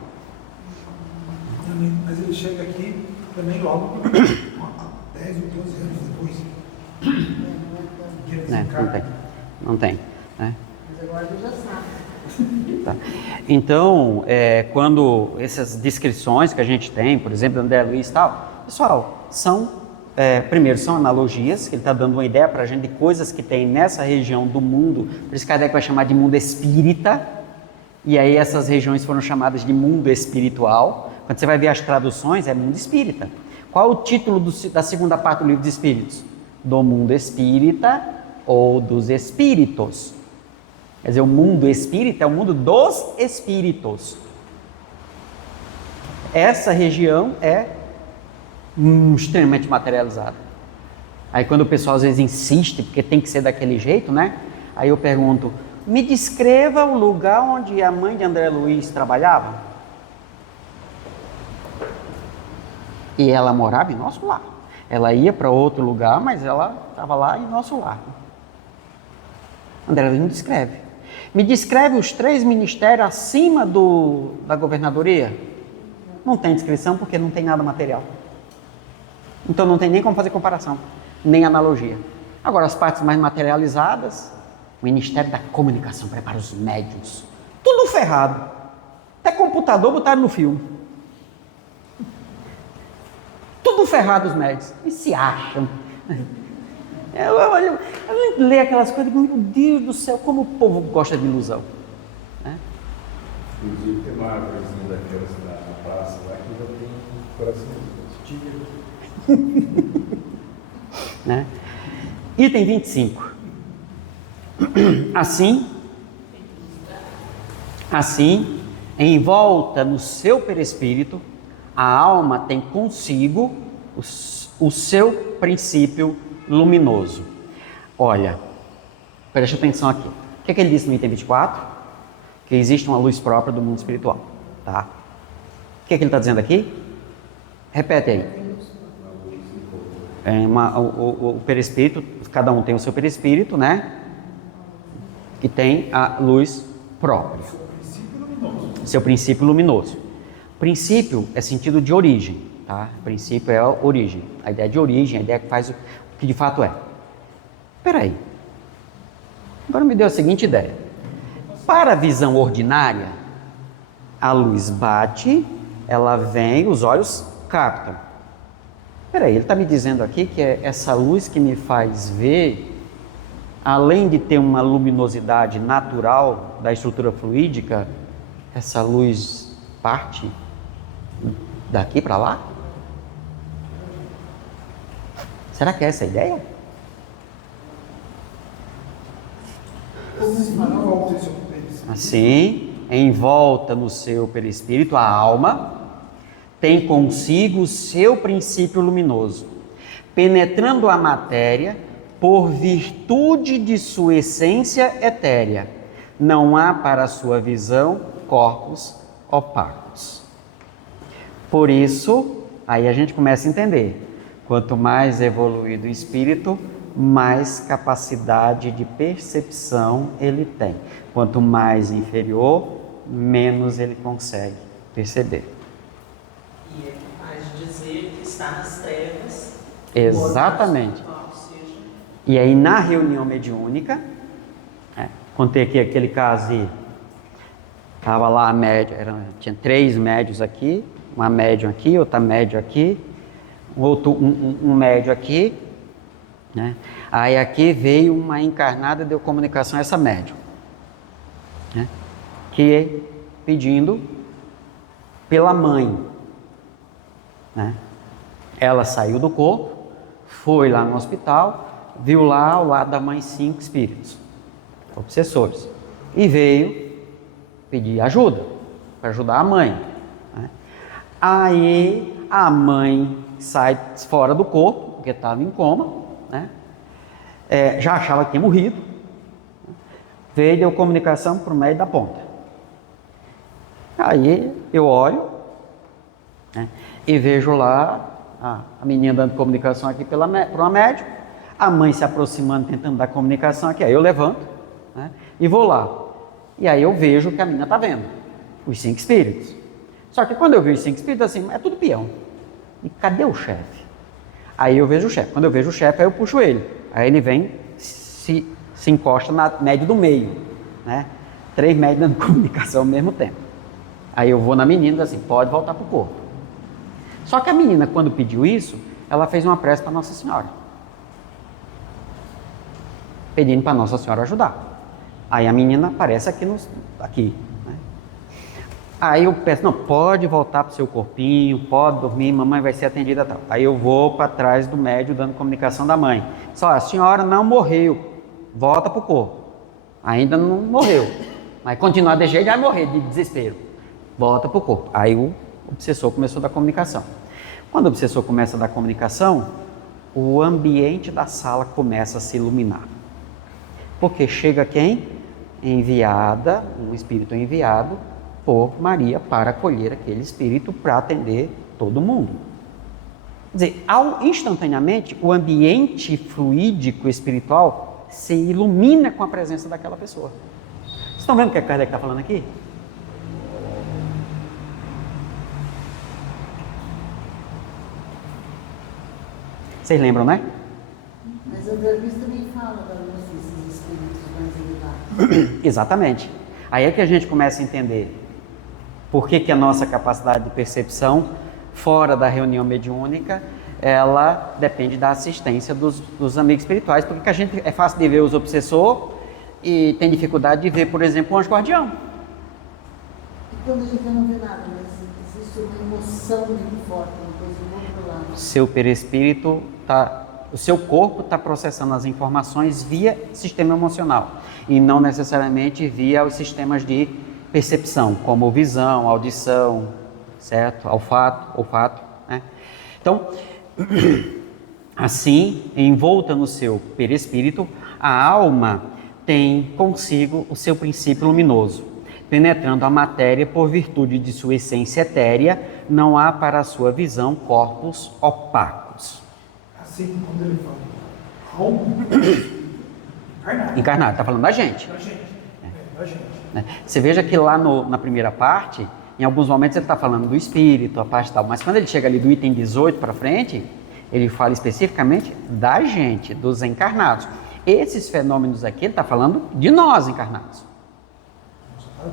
Mas ele chega aqui também logo 10 ou 12 anos depois. Que ele desencarna. Não tem. Né? Mas agora ele já sabe. Tá. Então, quando essas descrições que a gente tem, por exemplo, André Luiz e tal, pessoal, primeiro são analogias, que ele está dando uma ideia para a gente de coisas que tem nessa região do mundo, por isso que Kardec vai chamar de mundo espírita, e aí essas regiões foram chamadas de mundo espiritual. Quando você vai ver as traduções, é mundo espírita. Qual o título da segunda parte do livro dos Espíritos? Do mundo espírita ou dos espíritos. Quer dizer, o mundo espírita é o mundo dos espíritos. Essa região é extremamente materializada. Aí quando o pessoal às vezes insiste, porque tem que ser daquele jeito, né? Aí eu pergunto, me descreva o lugar onde a mãe de André Luiz trabalhava. E ela morava em Nosso Lar. Ela ia para outro lugar, mas ela estava lá em Nosso Lar. André Luiz não descreve. Me descreve os 3 ministérios acima da governadoria? Não tem descrição porque não tem nada material. Então não tem nem como fazer comparação, nem analogia. Agora as partes mais materializadas, o Ministério da Comunicação prepara os médiuns. Tudo ferrado. Até computador botaram no filme. Tudo ferrado os médios. E se acham. Eu leio aquelas coisas e digo, meu Deus do céu, como o povo gosta de ilusão. Né? Inclusive tem uma árvorezinha daquelas na praça lá que já tem coração. Né? Item 25. Assim, em volta no seu perispírito, a alma tem consigo o seu princípio luminoso. Olha, preste atenção aqui. O que é que ele disse no item 24? Que existe uma luz própria do mundo espiritual. Tá? O que é que ele está dizendo aqui? Repete aí. O perispírito, cada um tem o seu perispírito, né? Que tem a luz própria. Seu princípio luminoso. Princípio é sentido de origem, tá? Princípio é a origem. A ideia de origem, a ideia que faz o que de fato é. Espera aí. Agora me deu a seguinte ideia. Para a visão ordinária, a luz bate, ela vem, os olhos captam. Espera aí, ele está me dizendo aqui que é essa luz que me faz ver, além de ter uma luminosidade natural da estrutura fluídica, essa luz parte daqui para lá? Será que é essa a ideia? Assim, em volta no seu perispírito, a alma tem consigo o seu princípio luminoso, penetrando a matéria por virtude de sua essência etérea. Não há para sua visão corpos opacos. Por isso, aí a gente começa a entender. Quanto mais evoluído o espírito, mais capacidade de percepção ele tem. Quanto mais inferior, menos ele consegue perceber. E é capaz de dizer que está nas trevas. Exatamente. Ou seja, E aí na reunião mediúnica, contei aqui aquele caso de estava lá a média, tinha 3 médios aqui, uma médium aqui, outra médium aqui, um médio aqui, né? Aí aqui veio uma encarnada, deu comunicação a essa médium, né? Que pedindo pela mãe, né? Ela saiu do corpo, foi lá no hospital, viu lá ao lado da mãe 5 espíritos, obsessores, e veio pedir ajuda, para ajudar a mãe, né? Aí a mãe sai fora do corpo, porque estava em coma, né? Já achava que tinha morrido, veio e deu comunicação para o médico da ponta. Aí eu olho, né, e vejo lá a menina dando comunicação aqui para uma médium, a mãe se aproximando, tentando dar comunicação aqui. Aí eu levanto, né, e vou lá. E aí eu vejo o que a menina está vendo, os 5 espíritos. Só que quando eu vejo os 5 espíritos, assim, é tudo peão. E cadê o chefe? Aí eu vejo o chefe. Quando eu vejo o chefe, aí eu puxo ele. Aí ele vem, se encosta na média do meio, né? 3 médios dando comunicação ao mesmo tempo. Aí eu vou na menina assim, pode voltar para o corpo. Só que a menina, quando pediu isso, ela fez uma prece para Nossa Senhora, pedindo para Nossa Senhora ajudar. Aí a menina aparece aqui, né? Aí eu peço, não, pode voltar para o seu corpinho, pode dormir, mamãe vai ser atendida tal. Aí eu vou para trás do médium dando comunicação da mãe. Só, a senhora não morreu, volta para o corpo. Ainda não morreu, mas continuar de jeito vai morrer de desespero. Volta para o corpo. Aí o obsessor começou a dar comunicação. Quando o obsessor começa a dar comunicação, o ambiente da sala começa a se iluminar. Porque chega quem? Enviada, um espírito enviado por Maria para acolher aquele espírito para atender todo mundo. Quer dizer, instantaneamente, o ambiente fluídico espiritual se ilumina com a presença daquela pessoa. Vocês estão vendo o que a Kardec está falando aqui? Vocês lembram, né? Mas André Luiz também fala da luz desses espíritos mais elevados. Exatamente. Aí é que a gente começa a entender por que a nossa capacidade de percepção fora da reunião mediúnica, ela depende da assistência dos amigos espirituais, porque a gente é fácil de ver os obsessores e tem dificuldade de ver, por exemplo, o anjo guardião. E quando a gente não vê nada, mas existe uma emoção muito forte, uma coisa do outro lado. Seu perispírito o seu corpo está processando as informações via sistema emocional e não necessariamente via os sistemas de percepção, como visão, audição, certo? Olfato, né? Então, assim, envolta no seu perispírito, a alma tem consigo o seu princípio luminoso. Penetrando a matéria por virtude de sua essência etérea, não há para a sua visão corpos opacos. Assim, quando ele fala alma, Encarnado, está falando da gente. da gente. Da gente. Você veja que lá na primeira parte, em alguns momentos ele está falando do espírito, a parte tal, mas quando ele chega ali do item 18 para frente, ele fala especificamente da gente, dos encarnados. Esses fenômenos aqui, ele está falando de nós encarnados.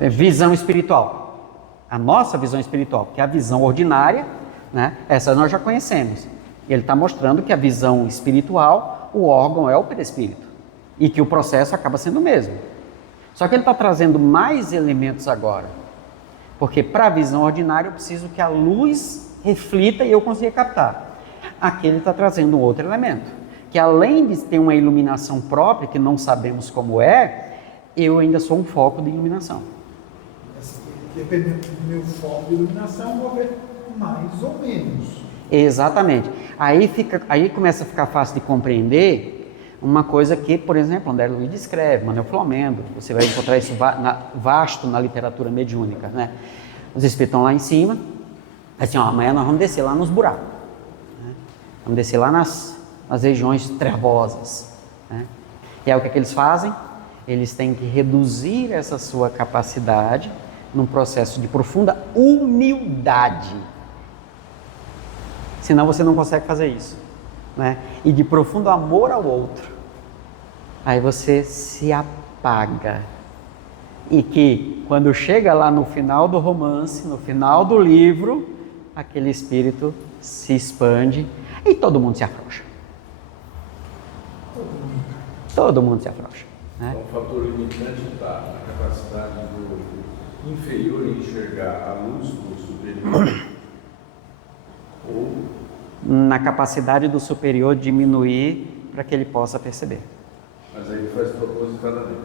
Visão espiritual. A nossa visão espiritual, que é a visão ordinária, né? Essa nós já conhecemos. Ele está mostrando que a visão espiritual, o órgão é o perispírito. E que o processo acaba sendo o mesmo. Só que ele está trazendo mais elementos agora. Porque para a visão ordinária eu preciso que a luz reflita e eu consiga captar. Aqui ele está trazendo um outro elemento. Que além de ter uma iluminação própria, que não sabemos como é, eu ainda sou um foco de iluminação. Dependendo do meu foco de iluminação, eu vou ver mais ou menos. Exatamente. Aí começa a ficar fácil de compreender uma coisa que, por exemplo, André Luiz descreve, Manuel Flomendo, você vai encontrar isso vasto na literatura mediúnica, né? Os espíritos estão lá em cima, assim, ó, amanhã nós vamos descer lá nos buracos, né? Vamos descer lá nas regiões trevosas, né? E aí o que é que eles fazem? Eles têm que reduzir essa sua capacidade num processo de profunda humildade. Senão você não consegue fazer isso, né? E de profundo amor ao outro. Aí você se apaga. E que quando chega lá no final do romance, no final do livro, aquele espírito se expande e todo mundo se afrouxa. Todo mundo se afrouxa, né? Então, o fator limitante está na capacidade do inferior em enxergar a luz do superior ou na capacidade do superior diminuir para que ele possa perceber. Mas aí ele faz propositadamente.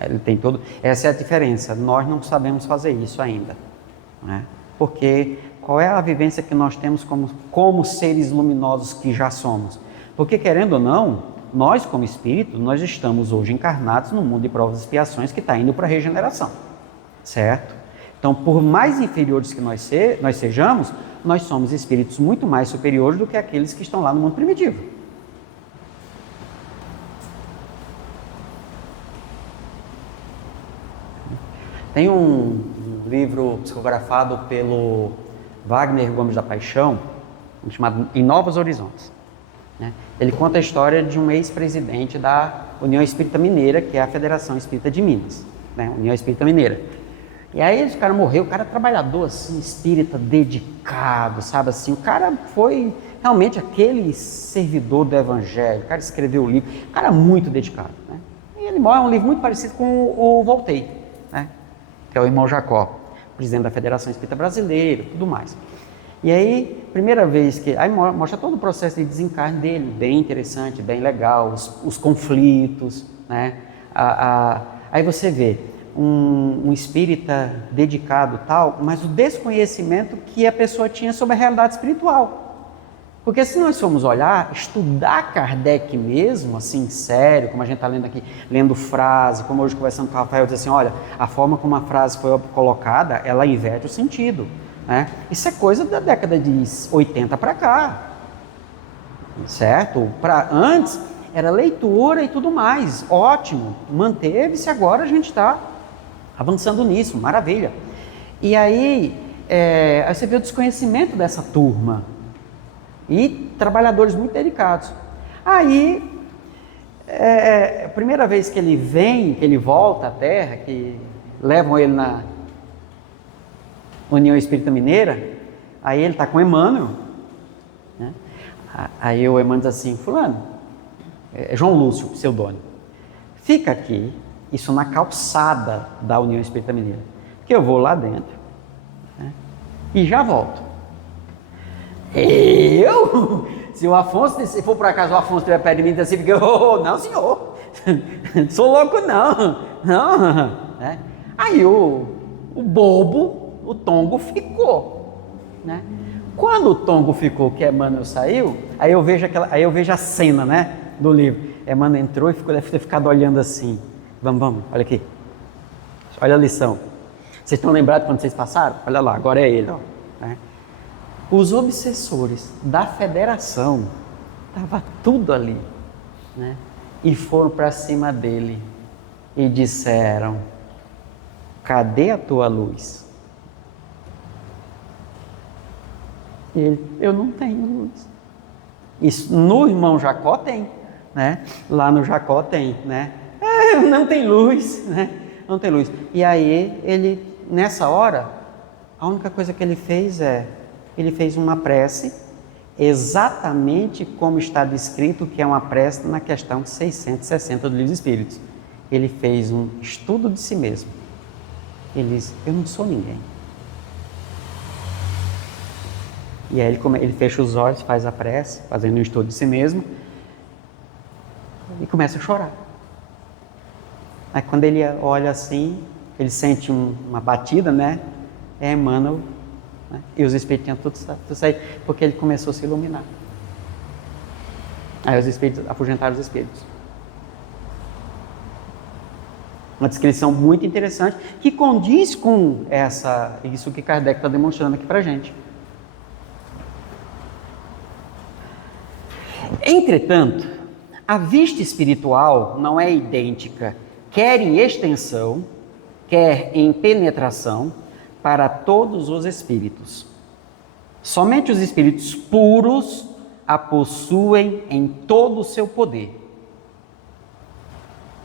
Ele tem todo. Essa é a diferença. Nós não sabemos fazer isso ainda, né? Porque qual é a vivência que nós temos como seres luminosos que já somos? Porque querendo ou não, nós como espírito, nós estamos hoje encarnados no mundo de provas e expiações que está indo para a regeneração, certo? Então, por mais inferiores que nós sejamos, nós somos espíritos muito mais superiores do que aqueles que estão lá no mundo primitivo. Tem um livro psicografado pelo Wagner Gomes da Paixão, chamado Em Novos Horizontes. Né? Ele conta a história de um ex-presidente da União Espírita Mineira, que é a Federação Espírita de Minas, né? União Espírita Mineira. E aí esse cara morreu, o cara trabalhador, assim, espírita, dedicado, sabe assim, o cara foi realmente aquele servidor do Evangelho, o cara escreveu o livro, o cara muito dedicado, né? E ele morre, é um livro muito parecido com o Voltei, né? Que é o irmão Jacó, presidente da Federação Espírita Brasileira, tudo mais. E aí, primeira vez que... Aí mostra todo o processo de desencarne dele, bem interessante, bem legal, os conflitos, né? Aí você vê um espírita dedicado tal, mas o desconhecimento que a pessoa tinha sobre a realidade espiritual. Porque se nós formos olhar, estudar Kardec mesmo, assim, sério, como a gente está lendo aqui, lendo frase, como hoje conversando com o Rafael, diz assim, olha, a forma como a frase foi colocada, ela inverte o sentido, né? Isso é coisa da década de 80 para cá, certo? Antes era leitura e tudo mais, ótimo, manteve-se, agora a gente está avançando nisso, maravilha. E aí você vê o desconhecimento dessa turma, e trabalhadores muito dedicados. Aí, a primeira vez que ele vem, que ele volta à Terra, que levam ele na União Espírita Mineira, aí ele está com Emmanuel, né? Aí o Emmanuel diz assim, fulano, João Lúcio, pseudônimo, fica aqui, isso na calçada da União Espírita Mineira, que eu vou lá dentro, né? E já volto. Eu? Se o Afonso, se for por acaso o Afonso estiver perto de mim, então assim, fica, não senhor, sou louco não, né? Aí o bobo, o Tongo ficou, né? Quando o Tongo ficou, que Emmanuel saiu, aí eu vejo a cena, né, do livro. Emmanuel entrou e deve ter ficado olhando assim, vamos, olha aqui, olha a lição. Vocês estão lembrados quando vocês passaram? Olha lá, agora é ele, ó, né? Os obsessores da federação, estava tudo ali, né? E foram para cima dele e disseram, cadê a tua luz? E ele, eu não tenho luz. Isso no irmão Jacó tem, né? Lá no Jacó tem, né? Não tem luz, né? Não tem luz. E aí ele, nessa hora, a única coisa que ele fez ele fez uma prece, exatamente como está descrito que é uma prece na questão 660 do Livro dos Espíritos. Ele fez um estudo de si mesmo. Ele diz, eu não sou ninguém. E aí ele fecha os olhos, faz a prece, fazendo um estudo de si mesmo, e começa a chorar. Aí quando ele olha assim, ele sente uma batida, né? É Emmanuel, né? E os espíritos tinham tudo saído, porque ele começou a se iluminar. Aí os espíritos afugentaram os espíritos. Uma descrição muito interessante, que condiz com isso que Kardec está demonstrando aqui para a gente. Entretanto, a vista espiritual não é idêntica, quer em extensão, quer em penetração, para todos os espíritos. Somente os espíritos puros a possuem em todo o seu poder.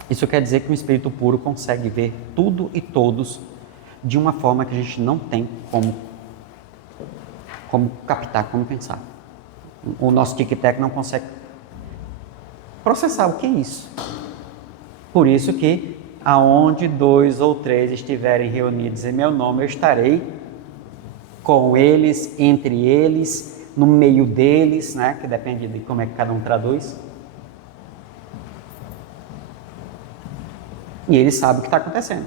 Isso quer dizer que um espírito puro consegue ver tudo e todos de uma forma que a gente não tem como captar, como pensar. O nosso tic-tac não consegue processar o que é isso. Por isso que aonde 2 ou 3 estiverem reunidos em meu nome, eu estarei com eles, entre eles, no meio deles, né? Que depende de como é que cada um traduz. E ele sabe o que está acontecendo.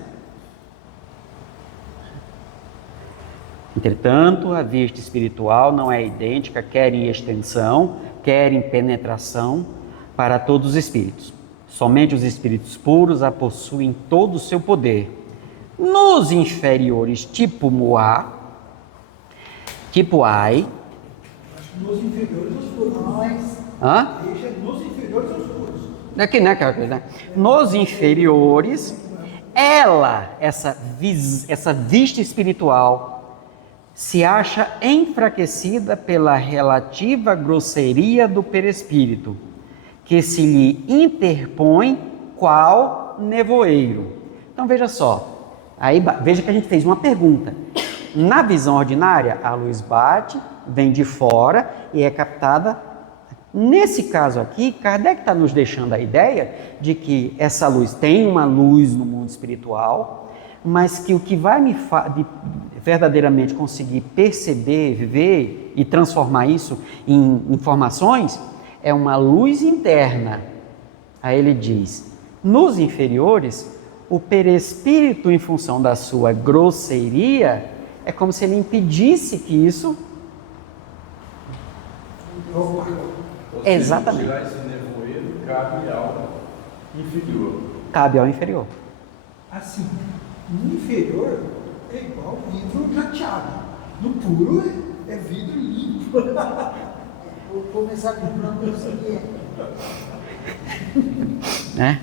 Entretanto, a vista espiritual não é idêntica, quer em extensão, quer em penetração, para todos os espíritos. Somente os espíritos puros a possuem todo o seu poder, Nos inferiores, tipo Moá, tipo Ai, Acho que nos inferiores aos puros. hã? Deixa nos inferiores aos puros. Aqui, né, aquela coisa, né? Nos inferiores, ela, essa vista espiritual, se acha enfraquecida pela relativa grosseria do perispírito, que se lhe interpõe qual nevoeiro. Então veja só, aí veja que a gente fez uma pergunta. Na visão ordinária, a luz bate, vem de fora e é captada. Nesse caso aqui, Kardec está nos deixando a ideia de que essa luz tem uma luz no mundo espiritual, mas que o que vai me verdadeiramente conseguir perceber, ver e transformar isso em informações é uma luz interna. Aí ele diz, nos inferiores, o perispírito, em função da sua grosseiria, é como se ele impedisse que isso... Ou Exatamente. tirar esse nevoeiro cabe ao inferior. Cabe ao inferior. Assim, no inferior é igual vidro prateado. No puro é vidro limpo. Vou começar comprando isso aqui. Né?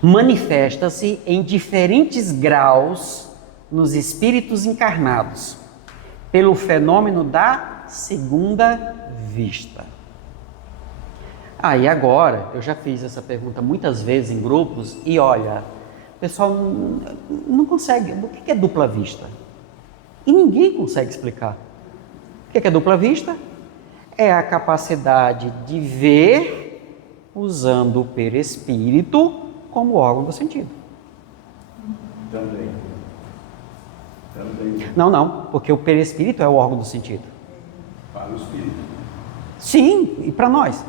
Manifesta-se em diferentes graus nos espíritos encarnados, pelo fenômeno da segunda vista. E agora, eu já fiz essa pergunta muitas vezes em grupos e olha, o pessoal não consegue. O que é dupla vista? E ninguém consegue explicar. O que é dupla vista? É a capacidade de ver usando o perispírito como órgão do sentido. Também. Não, porque o perispírito é o órgão do sentido. Para o espírito. Sim, e para nós.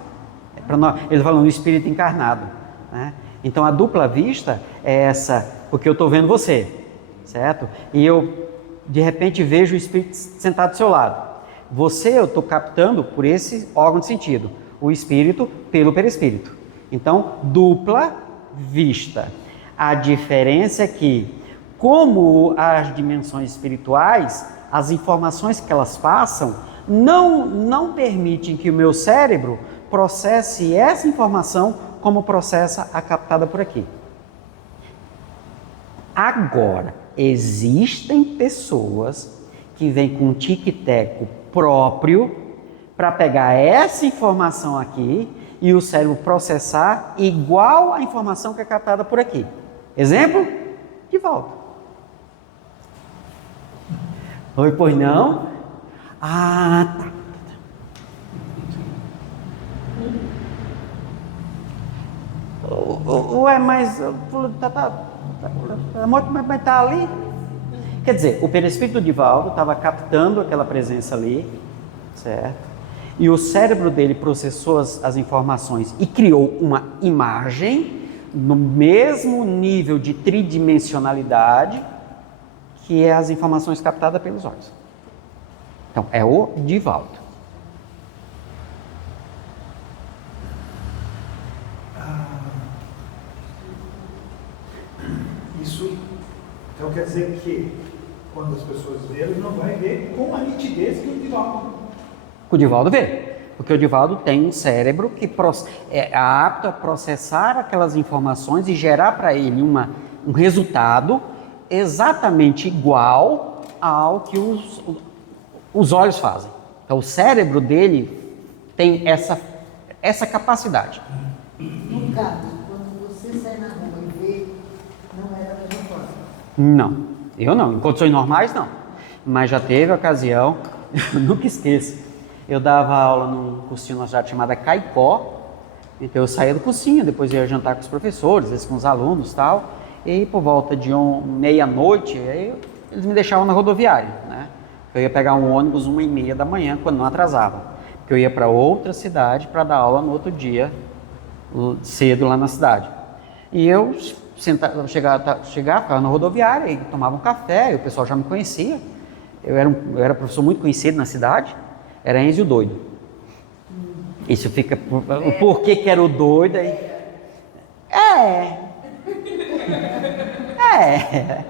Ele falando do espírito encarnado, né? Então a dupla vista é essa, porque eu estou vendo você, certo? E eu de repente vejo o espírito sentado do seu lado. Você eu estou captando por esse órgão de sentido, o espírito pelo perispírito. Então, dupla vista. A diferença é que, como as dimensões espirituais, as informações que elas passam não permitem que o meu cérebro processe essa informação como processa a captada por aqui. Agora, existem pessoas que vêm com um tic-teco próprio para pegar essa informação aqui e o cérebro processar igual à informação que é captada por aqui. Exemplo? De volta. Oi, pois não? Tá. Ué, mas mas tá ali. Quer dizer, o perispírito do Divaldo estava captando aquela presença ali, certo? E o cérebro dele processou as informações e criou uma imagem no mesmo nível de tridimensionalidade que é as informações captadas pelos olhos. Então, é o Divaldo. Isso, então quer dizer que quando as pessoas verem, não vai ver com a nitidez que o Divaldo. O Divaldo vê, porque o Divaldo tem um cérebro que é apto a processar aquelas informações e gerar para ele um resultado exatamente igual ao que os olhos fazem. Então, o cérebro dele tem essa capacidade. No caso, quando você sai na rua e vê, não era da mesma forma. Não, eu não. Em condições normais, não. Mas já teve ocasião, eu nunca esqueço. Eu dava aula num cursinho na cidade chamada Caicó. Então eu saía do cursinho, depois ia jantar com os professores, às vezes com os alunos e tal. E por volta de meia-noite, eles me deixavam na rodoviária, né? Eu ia pegar um ônibus 1h30 da manhã, quando não atrasava. Porque eu ia para outra cidade para dar aula no outro dia, cedo lá na cidade. E eu chegava, ficava na rodoviária e tomava um café, e o pessoal já me conhecia. Eu era professor muito conhecido na cidade, era Enzio Doido. Isso fica... O porquê que era o doido aí... É.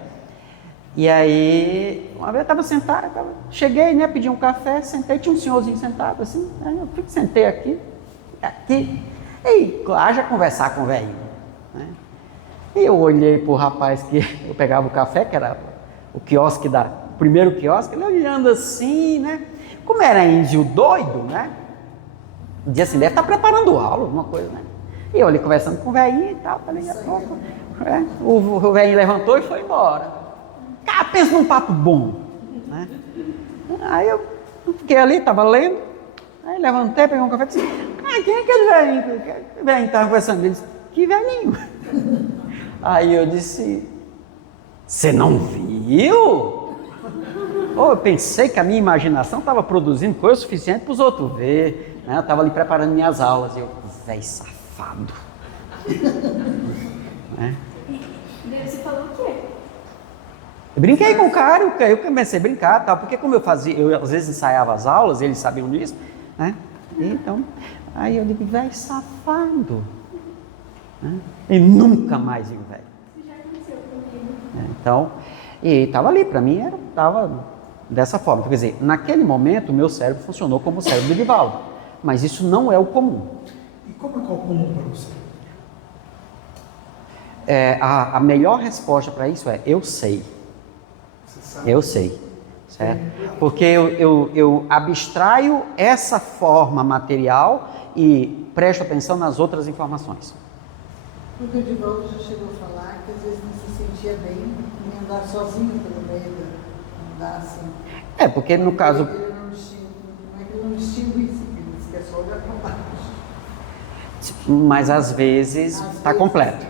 E aí, uma vez eu estava sentado, cheguei, né, pedi um café, sentei, tinha um senhorzinho sentado assim, aí eu sentei aqui, e haja conversar com o velhinho, né? E eu olhei pro rapaz que eu pegava o café, que era o quiosque o primeiro quiosque, ele olhando assim, né? Como era índio doido, né? Dizia assim, deve estar preparando aula, alguma coisa, né? E eu ali conversando com o velhinho e tal, falei, a pouco, o velhinho levantou e foi embora. Cara, pensa num papo bom, né? Aí eu fiquei ali, estava lendo, aí levantei, peguei um café e disse, quem é aquele velhinho? O velhinho estava conversando, ele disse, que velhinho? Aí eu disse, você não viu? Eu pensei que a minha imaginação estava produzindo coisa suficiente para os outros ver, né? Eu estava ali preparando minhas aulas, e eu, velho safado. Né? Você falou o quê? Eu brinquei com o cara, eu comecei a brincar, tal, porque como eu às vezes ensaiava as aulas, eles sabiam disso, né? Então, aí eu digo, velho safado. Né? E nunca mais digo velho. Isso já aconteceu comigo. Então, e estava ali, para mim, estava dessa forma. Quer dizer, naquele momento, o meu cérebro funcionou como o cérebro do Divaldo, mas isso não é o comum. E como é que é o comum para você? A melhor resposta para isso é, eu sei. Eu sei, certo? Porque eu abstraio essa forma material e presto atenção nas outras informações. Porque o Divaldo já chegou a falar que às vezes não se sentia bem em andar sozinho pelo meio andar assim. Porque no caso... Ele não é que ele não distingue isso, ele diz que é só olhar para baixo. Mas às vezes está completo.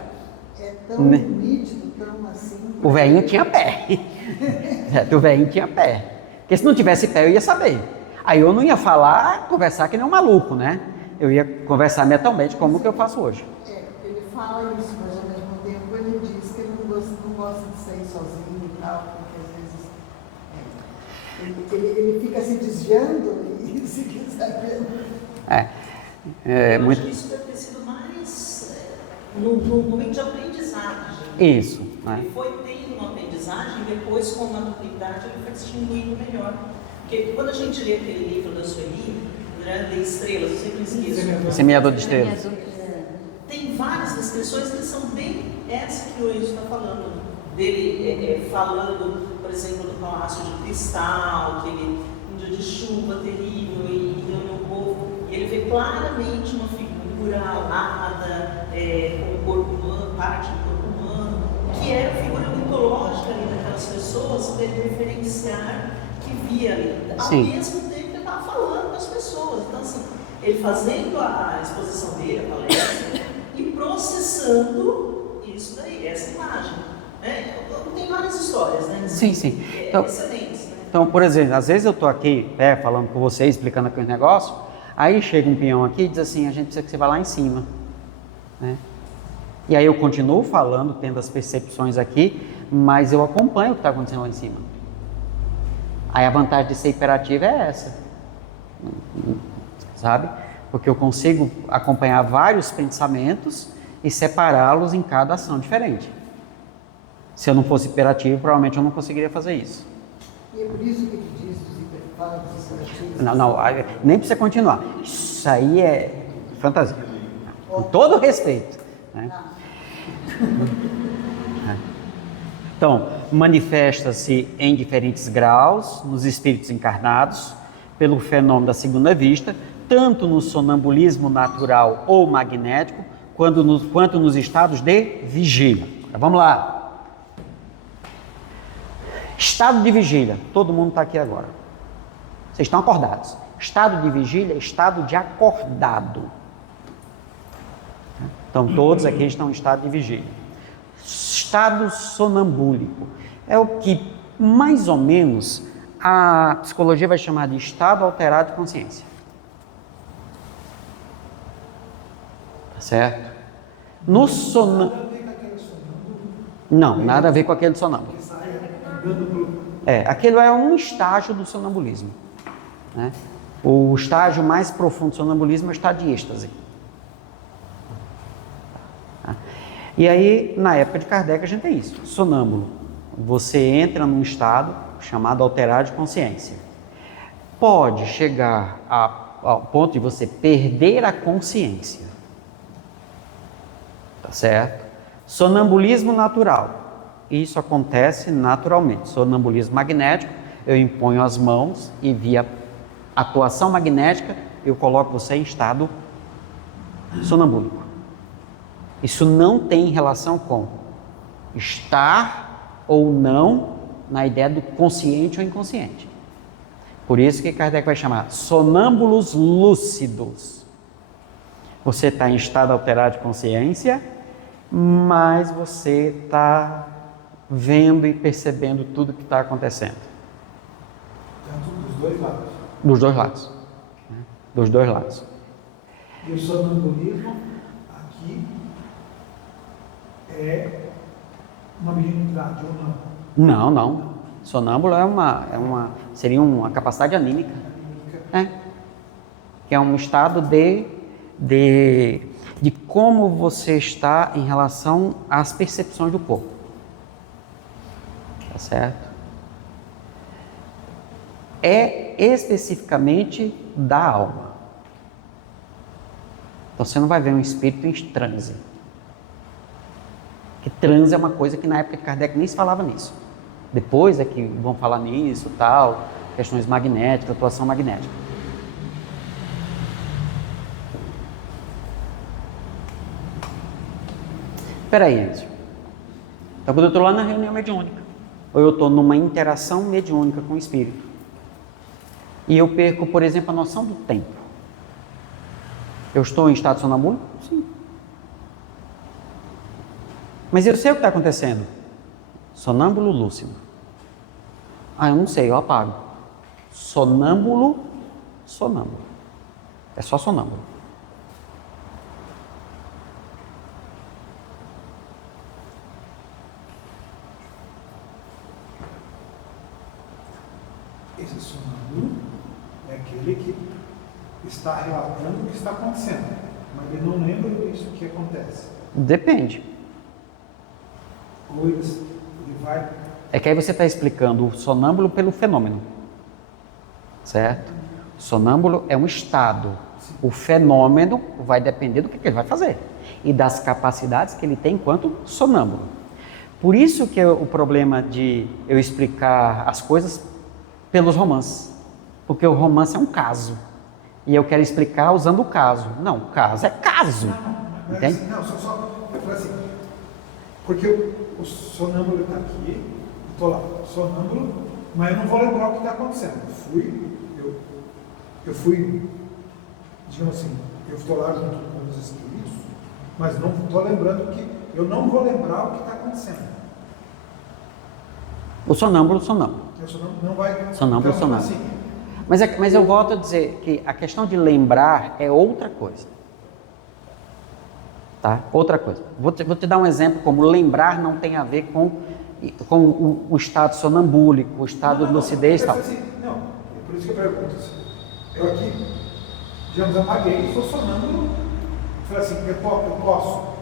É tão nítido, tão assim... O velhinho tinha pé. O velhinho tinha pé. Porque se não tivesse pé, eu ia saber. Aí eu não ia falar, conversar que nem um maluco, né? Eu ia conversar mentalmente como que eu faço hoje. Ele fala isso, mas ao mesmo tempo ele diz que ele não gosta de sair sozinho e tal, porque às vezes ele fica se desviando e se quiser ver. Eu Muito... acho que isso deve ter sido mais no momento de aprendizagem. Isso. Né? Ele foi tendo uma aprendizagem e depois, com a maturidade, ele foi distinguindo melhor. Porque quando a gente lê aquele livro da Sueli, né, de estrelas, eu sempre esqueço. Semeador de estrelas. Tem várias descrições que são bem essa que o Enzo está falando. Dele falando, por exemplo, do palácio de cristal, aquele dia de chuva terrível e reuniu o povo. E ele vê claramente uma figura alada, com o corpo humano, parte do corpo humano, que era a figura mitológica ali daquelas pessoas, para ele referenciar que via ali. Ao mesmo tempo que ele estava falando com as pessoas. Então, assim, ele fazendo a exposição dele, a palestra, e processando isso daí, essa imagem. Né? Tem várias histórias, né? Sim. Então, excelentes. Né? Então, por exemplo, às vezes eu estou aqui falando com você, explicando aqui os negócios, aí chega um peão aqui e diz assim, a gente precisa que você vá lá em cima. Né? E aí eu continuo falando, tendo as percepções aqui, mas eu acompanho o que está acontecendo lá em cima. Aí a vantagem de ser hiperativo é essa. Sabe? Porque eu consigo acompanhar vários pensamentos e separá-los em cada ação diferente. Se eu não fosse hiperativo, provavelmente eu não conseguiria fazer isso. E é por isso que ele diz que fala dos hiperativos. Não, nem precisa continuar. Isso aí é fantasia. Com todo respeito. Né? Então, manifesta-se em diferentes graus nos espíritos encarnados, pelo fenômeno da segunda vista, tanto no sonambulismo natural ou magnético, quanto nos estados de vigília. Vamos lá. Estado de vigília. Todo mundo está aqui agora. Vocês estão acordados. Estado de vigília é estado de acordado. Então, todos aqui estão em estado de vigília. Estado sonambúlico é o que, mais ou menos, a psicologia vai chamar de estado alterado de consciência. Tá certo? No sonâmbulo. Não, nada a ver com aquele sonâmbulo. Aquilo é um estágio do sonambulismo. Né? O estágio mais profundo do sonambulismo é o estado de êxtase. E aí, na época de Kardec, a gente tem isso. Sonâmbulo. Você entra num estado chamado alterado de consciência. Pode chegar ao ponto de você perder a consciência. Tá certo? Sonambulismo natural. Isso acontece naturalmente. Sonambulismo magnético, eu imponho as mãos e via atuação magnética eu coloco você em estado sonambúlico. Isso não tem relação com estar ou não na ideia do consciente ou inconsciente. Por isso que Kardec vai chamar sonâmbulos lúcidos. Você está em estado alterado de consciência, mas você está vendo e percebendo tudo que está acontecendo. Tanto dos dois lados. Dos dois lados. Dos dois lados. E o sonambulismo aqui é uma mediunidade ou não? Não, não. Sonâmbulo seria uma capacidade anímica. Que é um estado de como você está em relação às percepções do corpo. Tá certo? É especificamente da alma. Então você não vai ver um espírito em transe. Que transe é uma coisa que na época de Kardec nem se falava nisso. Depois é que vão falar nisso, tal, questões magnéticas, atuação magnética. Espera aí, Enzo. Então, quando eu estou lá na reunião mediúnica, ou eu estou numa interação mediúnica com o espírito, e eu perco, por exemplo, a noção do tempo. Eu estou em estado sonambúlico? Sim. Mas eu sei o que está acontecendo. Sonâmbulo lúcido. Ah, eu não sei, eu apago. Sonâmbulo, sonâmbulo. É só sonâmbulo. Esse sonâmbulo é aquele que está relatando o que está acontecendo, mas ele não lembra disso que acontece. Depende. Ou ele vai... É que aí você está explicando o sonâmbulo pelo fenômeno. Certo? O sonâmbulo é um estado. O fenômeno vai depender do que ele vai fazer e das capacidades que ele tem enquanto sonâmbulo. Por isso que o problema de eu explicar as coisas pelos romances. Porque o romance é um caso. E eu quero explicar usando o caso. Não, o caso é caso. Não, entende? Não, eu falo assim, porque o sonâmbulo está aqui, estou lá, sonâmbulo, mas eu não vou lembrar o que está acontecendo. Eu fui, digamos assim, eu estou lá junto com os espíritos, mas não estou lembrando eu não vou lembrar o que está acontecendo. O sonâmbulo, sonâmbulo. O sonâmbulo não vai... Sonâmbulo, então, sonâmbulo. assim, Mas eu volto a dizer que a questão de lembrar é outra coisa. Tá? Outra coisa. Vou te dar um exemplo como lembrar não tem a ver com o estado sonambúlico, o estado de lucidez e tal. Assim, não, é por isso que eu pergunto. Eu aqui, digamos, apaguei, sou sonâmbulo, falei assim, eu posso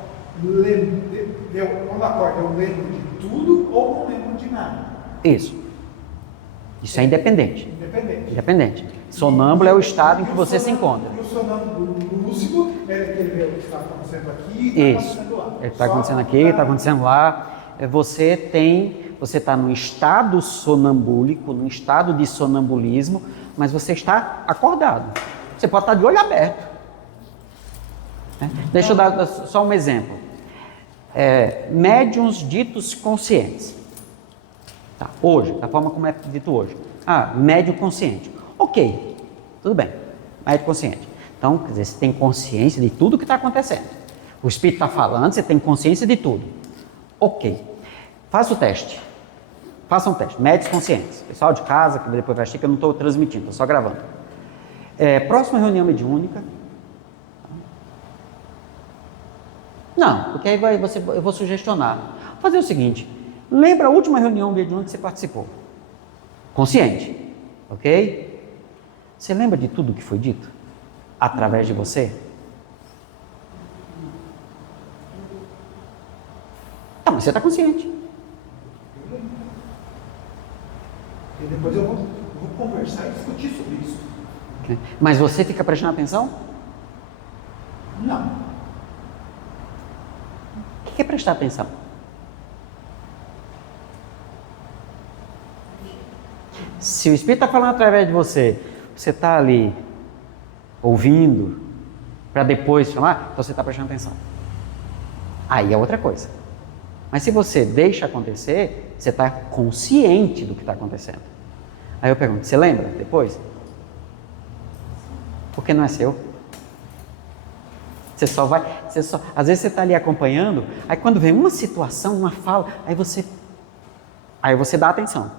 lembrar, quando acordo eu lembro de tudo ou não lembro de nada. Isso é independente. Independente. Sonâmbulo é o estado em que você se encontra. E o sonâmbulo lúcido é aquele que vê o que está acontecendo aqui e está acontecendo lá. Ele está acontecendo aqui, está acontecendo lá. Você está num estado sonambúlico, num estado de sonambulismo, mas você está acordado. Você pode estar de olho aberto. Deixa eu dar só um exemplo. Médiuns ditos conscientes. Tá, hoje, da forma como é dito hoje. Médio consciente. Ok, tudo bem, médio consciente. Então, quer dizer, você tem consciência de tudo que está acontecendo. O espírito está falando, você tem consciência de tudo. Ok, faça o teste. Faça um teste, médios conscientes. Pessoal de casa, que depois vai assistir, que eu não estou transmitindo, estou só gravando. Próxima reunião mediúnica. Não, porque aí eu vou sugestionar. Vou fazer o seguinte, lembra a última reunião mediúnica que você participou? Consciente, ok? Você lembra de tudo que foi dito? Através de você? Tá, mas você está consciente. Eu lembro. E depois eu vou conversar e discutir sobre isso. Mas você fica prestando atenção? Não. O que é prestar atenção? Se o Espírito está falando através de você, você está ali ouvindo para depois chamar, então você está prestando atenção. Aí é outra coisa. Mas se você deixa acontecer, você está consciente do que está acontecendo. Aí eu pergunto, você lembra depois? Porque não é seu. Você só vai, às vezes você está ali acompanhando, aí quando vem uma situação, uma fala, aí você dá atenção.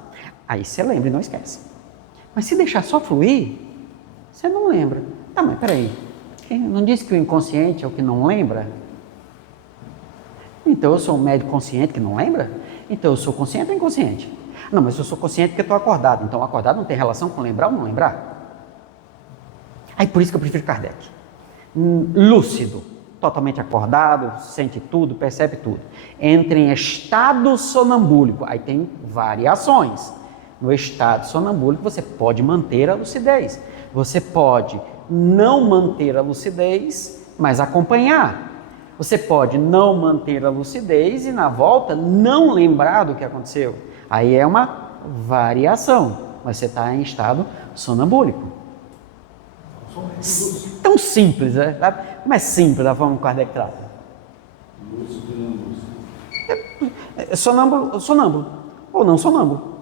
Aí você lembra e não esquece. Mas se deixar só fluir, você não lembra. Tá, mas peraí, não disse que o inconsciente é o que não lembra? Então eu sou um médico consciente que não lembra? Então eu sou consciente ou inconsciente? Não, mas eu sou consciente porque estou acordado. Então acordado não tem relação com lembrar ou não lembrar? Aí por isso que eu prefiro Kardec. Lúcido, totalmente acordado, sente tudo, percebe tudo. Entra em estado sonambúlico. Aí tem variações. No estado sonambúlico você pode manter a lucidez. Você pode não manter a lucidez, mas acompanhar. Você pode não manter a lucidez e na volta não lembrar do que aconteceu. Aí é uma variação, mas você está em estado sonambúlico. Tão simples, né? Como é simples da forma que o Kardec trata? Lúcido e não lúcido. É sonâmbulo ou não sonâmbulo.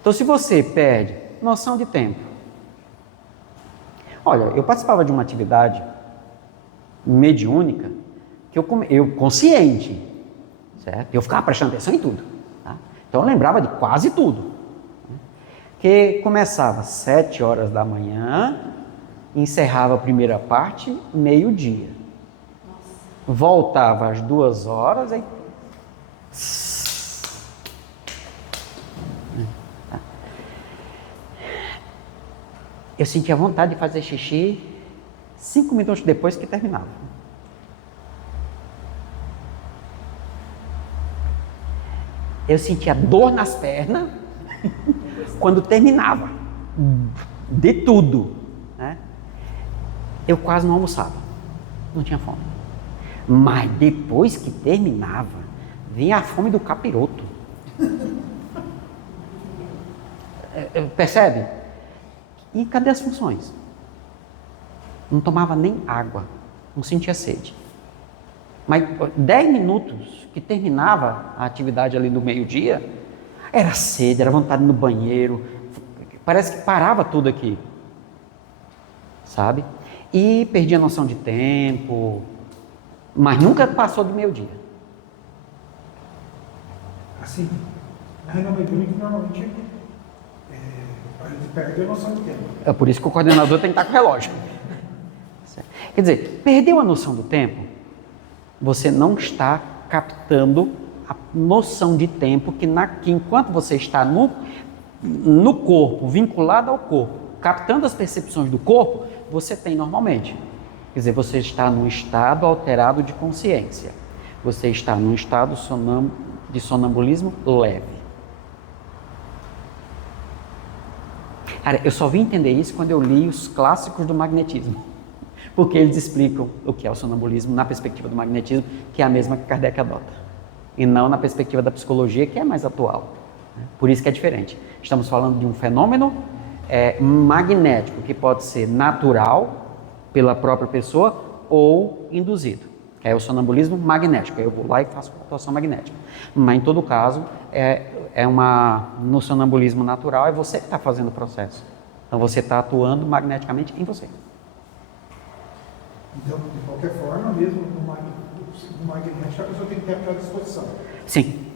Então, se você perde noção de tempo. Olha, eu participava de uma atividade mediúnica que eu consciente, certo? Eu ficava prestando atenção em tudo. Tá? Então, eu lembrava de quase tudo. Que começava às 7 horas da manhã, encerrava a primeira parte, meio-dia. Voltava às 2 horas, aí... Eu sentia vontade de fazer xixi 5 minutos depois que terminava. Eu sentia dor nas pernas quando terminava, de tudo, né? Eu quase não almoçava, não tinha fome. Mas depois que terminava, vinha a fome do capiroto. Percebe? E cadê as funções? Não tomava nem água, não sentia sede. Mas 10 minutos que terminava a atividade ali no meio-dia, era sede, era vontade no banheiro, parece que parava tudo aqui, sabe? E perdia a noção de tempo, mas nunca passou do meio-dia. Assim, na reunião mediúnica, normalmente a gente perde a noção de tempo. É por isso que o coordenador tem que estar com o relógio. Quer dizer, perdeu a noção do tempo, você não está captando a noção de tempo que enquanto você está no corpo, vinculado ao corpo, captando as percepções do corpo, você tem normalmente. Quer dizer, você está num estado alterado de consciência. Você está num estado de sonambulismo leve. Cara, eu só vim entender isso quando eu li os clássicos do magnetismo. Porque eles explicam o que é o sonambulismo na perspectiva do magnetismo, que é a mesma que Kardec adota. E não na perspectiva da psicologia, que é mais atual. Por isso que é diferente. Estamos falando de um fenômeno magnético, que pode ser natural, pela própria pessoa, ou induzido. É o sonambulismo magnético. Eu vou lá e faço uma atuação magnética. Mas, em todo caso, no sonambulismo natural, é você que está fazendo o processo. Então, você está atuando magneticamente em você. Então, de qualquer forma, mesmo no magnético, a pessoa tem que ter aquela disposição. Sim.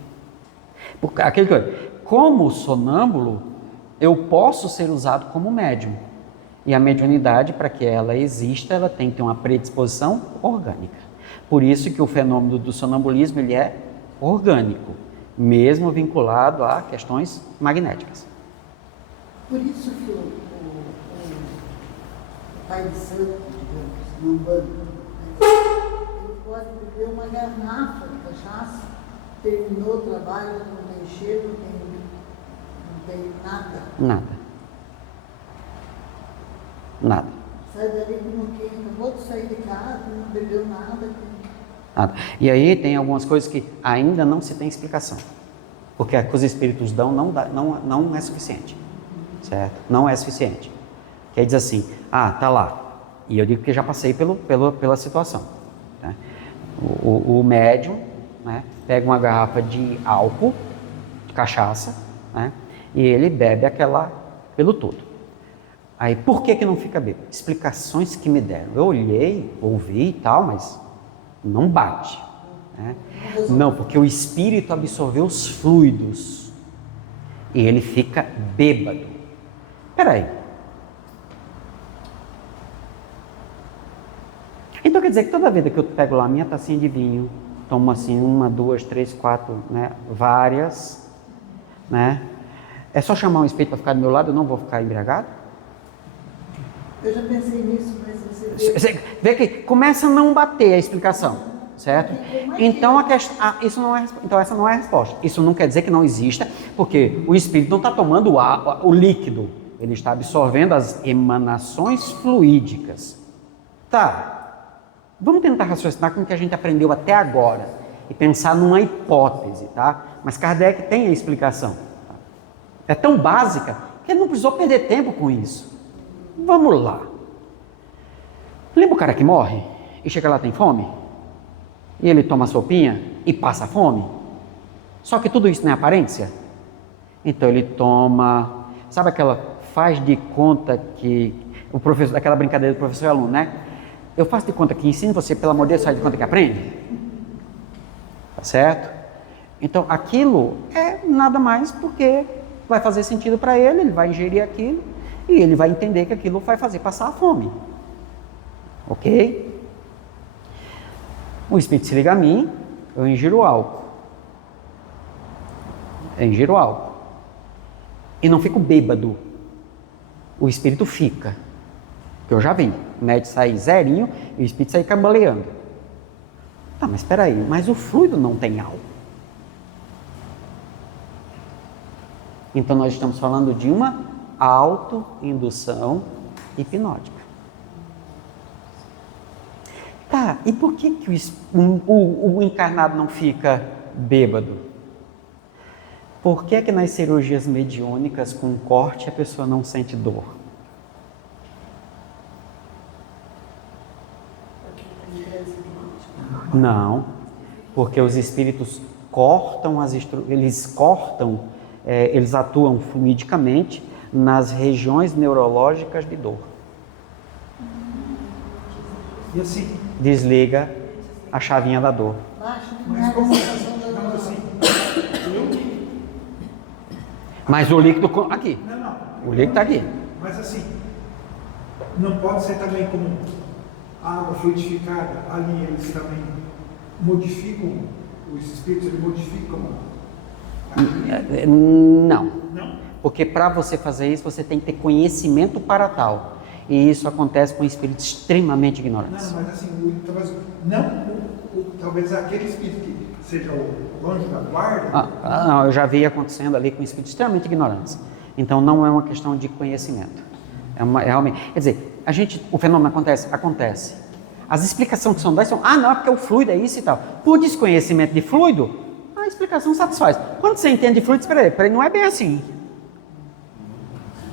Porque como sonâmbulo, eu posso ser usado como médium. E a mediunidade, para que ela exista, ela tem que ter uma predisposição orgânica. Por isso que o fenômeno do sonambulismo ele é orgânico, mesmo vinculado a questões magnéticas. Por isso que o pai de santo, digamos, Umbanda, pode beber uma garrafa de cachaça, terminou o trabalho, não tem cheiro, não tem nada. Nada. Sai dali como quem acabou de sair de casa, não bebeu nada. Nada. E aí tem algumas coisas que ainda não se tem explicação. Porque a que os espíritos dão não é suficiente. Certo? Não é suficiente. Que aí diz assim, tá lá. E eu digo que já passei pela situação. Tá? O médium, né, pega uma garrafa de álcool, de cachaça, né, e ele bebe aquela pelo todo. Aí, por que não fica bêbado? Explicações que me deram. Eu olhei, ouvi e tal, mas não bate. Né? Não, porque o espírito absorveu os fluidos e ele fica bêbado. Peraí. Então quer dizer que toda vez que eu pego lá a minha tacinha de vinho, tomo assim 1, 2, 3, 4, né, várias, né? É só chamar um espírito para ficar do meu lado, eu não vou ficar embriagado? Eu já pensei nisso, mas você vê que começa a não bater a explicação, certo? Então essa não é a resposta. Isso não quer dizer que não exista, porque o espírito não está tomando o líquido, ele está absorvendo as emanações fluídicas. Tá. Vamos tentar raciocinar com o que a gente aprendeu até agora e pensar numa hipótese, tá? Mas Kardec tem a explicação. Tá? É tão básica que ele não precisou perder tempo com isso. Vamos lá. Lembra o cara que morre e chega lá tem fome? E ele toma sopinha e passa fome? Só que tudo isso não é aparência? Então ele toma... Sabe aquela faz de conta que... o professor, aquela brincadeira do professor e aluno, né? Eu faço de conta que ensino você, pelo amor de Deus, faz de conta que aprende. Tá certo? Então, aquilo é nada mais porque vai fazer sentido para ele, ele vai ingerir aquilo e ele vai entender que aquilo vai fazer passar a fome. Ok? O espírito se liga a mim, eu ingiro álcool. Eu ingiro álcool. E não fico bêbado. O espírito fica. Que eu já vi, o médico sair zerinho e o espírito sair cambaleando. Tá, mas espera aí, mas o fluido não tem álcool. Então nós estamos falando de uma autoindução hipnótica. Tá, e por que o encarnado não fica bêbado? Por que nas cirurgias mediúnicas com corte a pessoa não sente dor? Não, porque os espíritos cortam eles atuam fluidicamente nas regiões neurológicas de dor. E assim? Desliga a chavinha da dor. Mas como assim? Mas o líquido aqui. Não. O líquido está aqui. Mas assim, não pode ser também como a água fluidificada, ali eles também modificam, os espíritos eles modificam. Não. Não? Porque para você fazer isso, você tem que ter conhecimento para tal. E isso acontece com espíritos extremamente ignorantes. Não, mas assim, talvez aquele espírito que seja o anjo da guarda. Não, eu já vi acontecendo ali com espíritos extremamente ignorantes. Então não é uma questão de conhecimento. Realmente. Quer dizer, o fenômeno acontece. As explicações que são dadas são, não, é porque o fluido é isso e tal. Por desconhecimento de fluido, a explicação satisfaz. Quando você entende de fluido, espera aí, não é bem assim.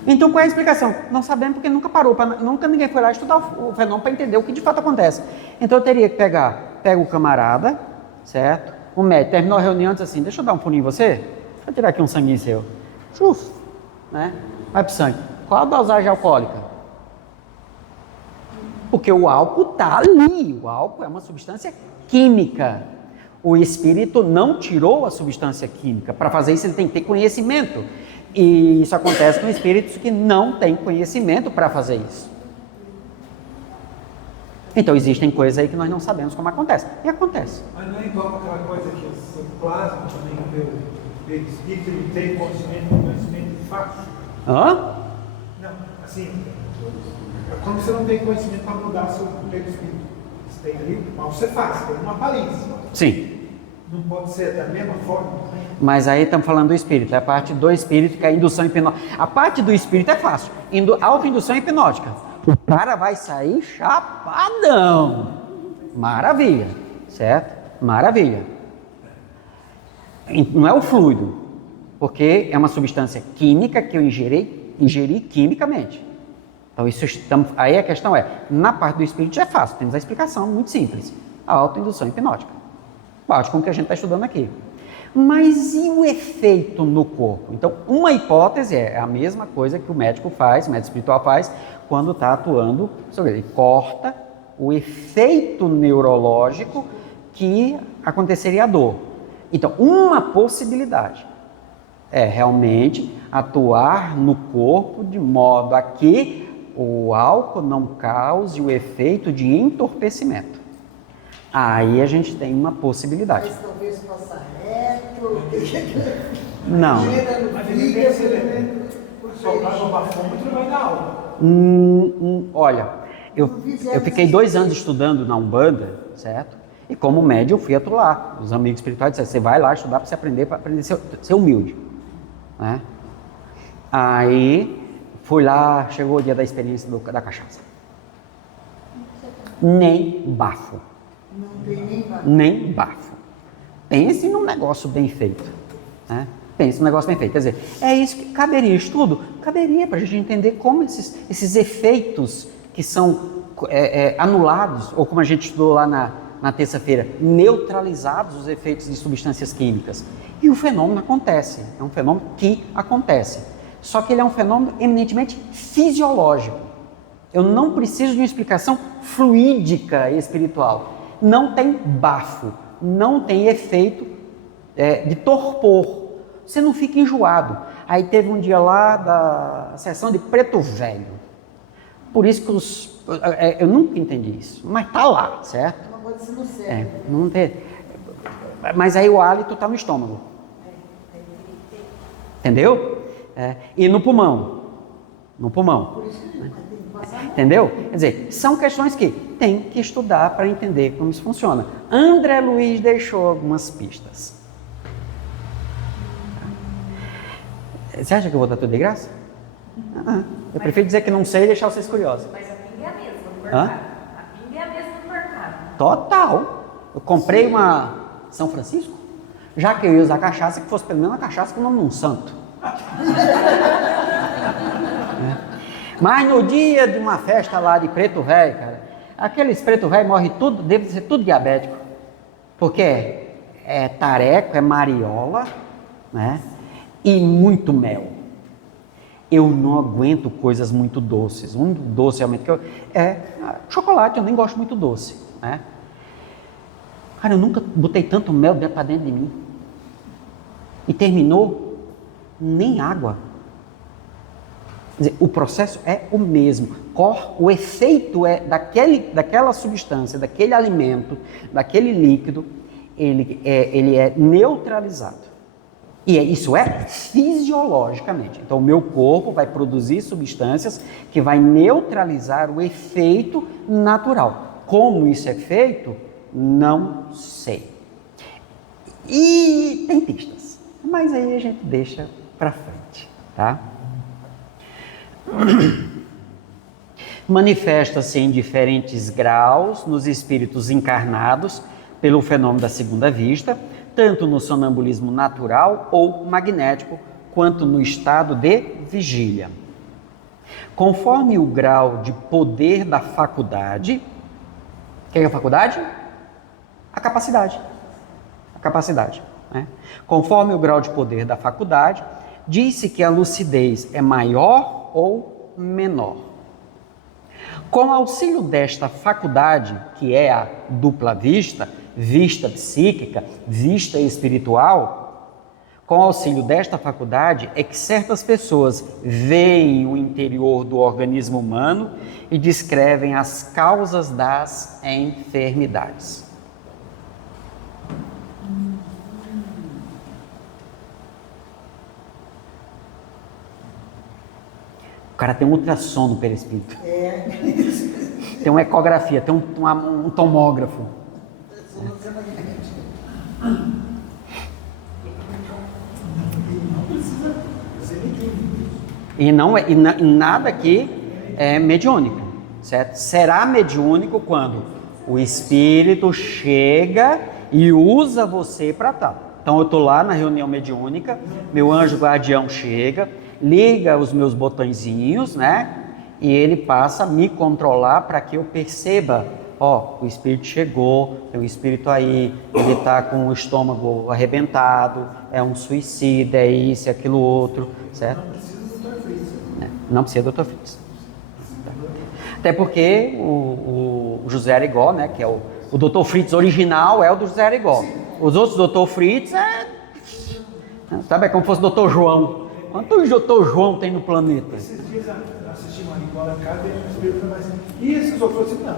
Então qual é a explicação? Não sabemos porque nunca parou, nunca ninguém foi lá estudar o fenômeno para entender o que de fato acontece. Então eu teria que pega o camarada, certo? O médico terminou a reunião e disse assim, deixa eu dar um pulinho em você, deixa eu tirar aqui um sanguinho seu. Chuf, né? Vai pro sangue. Qual a dosagem alcoólica? Porque o álcool está ali, o álcool é uma substância química. O espírito não tirou a substância química. Para fazer isso ele tem que ter conhecimento. E isso acontece com espíritos que não têm conhecimento para fazer isso. Então existem coisas aí que nós não sabemos como acontece. E acontece. Mas não é igual aquela coisa que o plasma também, o espírito ele tem conhecimento de fato. Hã? Não, assim, quando você não tem conhecimento para mudar seu espírito, tem ali, mas você faz, tem uma aparência. Sim. Não pode ser da mesma forma. Mas aí estamos falando do espírito, é a parte do espírito que é a indução hipnótica. A parte do espírito é fácil, autoindução hipnótica. O cara vai sair chapadão. Maravilha, certo? Maravilha. Não é o fluido, porque é uma substância química que eu ingeri quimicamente. Então, aí a questão é, na parte do espírito já é fácil, temos a explicação muito simples. A autoindução hipnótica. Bate com o que a gente está estudando aqui. Mas e o efeito no corpo? Então, uma hipótese é a mesma coisa que o médico faz, o médico espiritual faz, quando está atuando sobre ele. Corta o efeito neurológico que aconteceria a dor. Então, uma possibilidade é realmente atuar no corpo de modo a que o álcool não cause o efeito de entorpecimento. Aí a gente tem uma possibilidade. Mas talvez passar reto. Não. Mas ele tem que ser soltar no bafômetro vai dar aula. Olha, eu fiquei 2 anos estudando na Umbanda, certo? E como médium eu fui atuar. Os amigos espirituais disseram, você vai lá estudar para você aprender a ser humilde. Né? Aí fui lá, chegou o dia da experiência da cachaça. Nem bafo. Não tem nem bafo. Nem bafo. Pense num negócio bem feito. Né? Pense num negócio bem feito. Quer dizer, é isso que caberia estudo? Caberia para a gente entender como esses efeitos que são anulados, ou como a gente estudou lá na terça-feira, neutralizados os efeitos de substâncias químicas. E o fenômeno acontece. É um fenômeno que acontece. Só que ele é um fenômeno eminentemente fisiológico. Eu não preciso de uma explicação fluídica e espiritual. Não tem bafo, não tem efeito de torpor. Você não fica enjoado. Aí teve um dia lá da sessão de preto velho. Por isso que eu nunca entendi isso, mas tá lá, certo? Não pode ser no cérebro. Não tem. Mas aí o hálito está no estômago. Entendeu? E no pulmão. No pulmão. Por isso que tem que passar. Entendeu? Quer dizer, são questões que tem que estudar para entender como isso funciona. André Luiz deixou algumas pistas. Você acha que eu vou dar tudo de graça? Eu prefiro dizer que não sei e deixar vocês curiosos. Mas a pinga é a mesma no Hã? mercado. A pinga é a mesma no mercado. Total. Eu comprei uma São Francisco, já que eu ia usar cachaça, que fosse pelo menos uma cachaça com o nome de um santo. Mas no dia de uma festa lá de preto velho, cara, aqueles preto velho morre tudo, deve ser tudo diabético. Porque é tareco, é mariola, né? E muito mel. Eu não aguento coisas muito doces. Um doce realmente que é chocolate, eu nem gosto muito doce, né? Cara, eu nunca botei tanto mel para dentro de mim. E terminou nem água. Quer dizer, o processo é o mesmo. O efeito é daquela substância, daquele alimento, daquele líquido, ele é neutralizado. E isso é fisiologicamente. Então, o meu corpo vai produzir substâncias que vai neutralizar o efeito natural. Como isso é feito, não sei. E tem pistas, mas aí a gente deixa para frente, tá? Manifesta-se em diferentes graus nos espíritos encarnados pelo fenômeno da segunda vista, tanto no sonambulismo natural ou magnético, quanto no estado de vigília. Conforme o grau de poder da faculdade, o que é a faculdade? A capacidade. A capacidade. Né? Conforme o grau de poder da faculdade, diz-se que a lucidez é maior ou menor. Com auxílio desta faculdade, que é a dupla vista, vista psíquica, vista espiritual, com auxílio desta faculdade é que certas pessoas veem o interior do organismo humano e descrevem as causas das enfermidades. cara tem um ultrassom no perispírito. É. Tem uma ecografia, tem um tomógrafo. Não precisa ser mediúnico. E nada aqui é mediúnico, certo? Será mediúnico quando o espírito chega e usa você para tal. Então eu estou lá na reunião mediúnica, meu anjo guardião chega, liga os meus botõezinhos, né? E ele passa a me controlar para que eu perceba, ó, o espírito chegou, tem um espírito aí, ele está com o estômago arrebentado, é um suicida, é isso, é aquilo outro, certo? Não precisa do Dr. Fritz. Até porque o José Arigó, né, que é o Dr. Fritz original, é o do José Arigó. Os outros Dr. Fritz sabe, é como se fosse Dr. João. Quantos Dr. João tem no planeta? Esses dias eu assisti uma Arigó na casa e o espírito falou assim, e esses outros assim, não,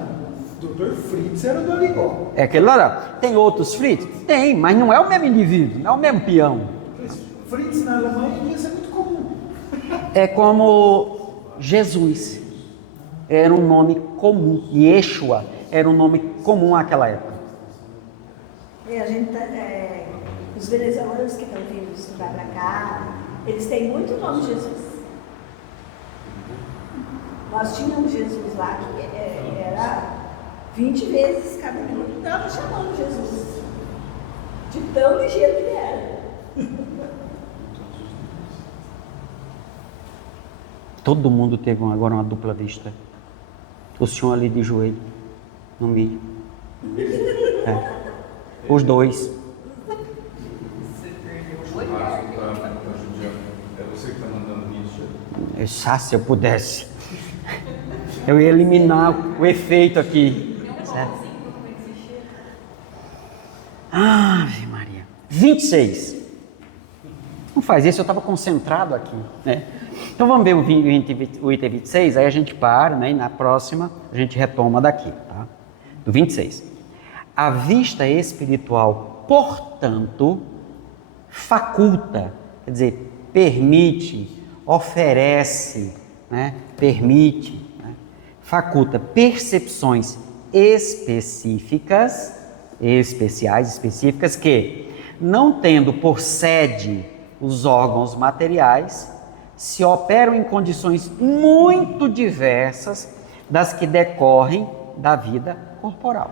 Dr. Fritz era o do Arigó. É aquele lá. Tem outros Fritz? Tem, mas não é o mesmo indivíduo, não é o mesmo peão. Fritz na Alemanha ia ser muito comum. É como Jesus. Era um nome comum. Yeshua era um nome comum àquela época. A gente os venezuelanos que estão vindo estudar para cá, eles têm muito nome de Jesus. Nós tínhamos Jesus lá que era 20 vezes cada minuto, estava chamando Jesus. De tão ligeiro que ele era. Todo mundo teve agora uma dupla vista. O senhor ali de joelho, no milho. Os dois. É você que está mandando isso. Se eu pudesse, eu ia eliminar o efeito aqui. Certo? Ave Maria. 26. Não faz isso, eu estava concentrado aqui, né? Então vamos ver o item 26, aí a gente para, né? E na próxima a gente retoma daqui, tá? Do 26. A vista espiritual, portanto, faculta, quer dizer, permite, oferece, né? Permite, né? Faculta percepções específicas, específicas, que, não tendo por sede os órgãos materiais, se operam em condições muito diversas das que decorrem da vida corporal.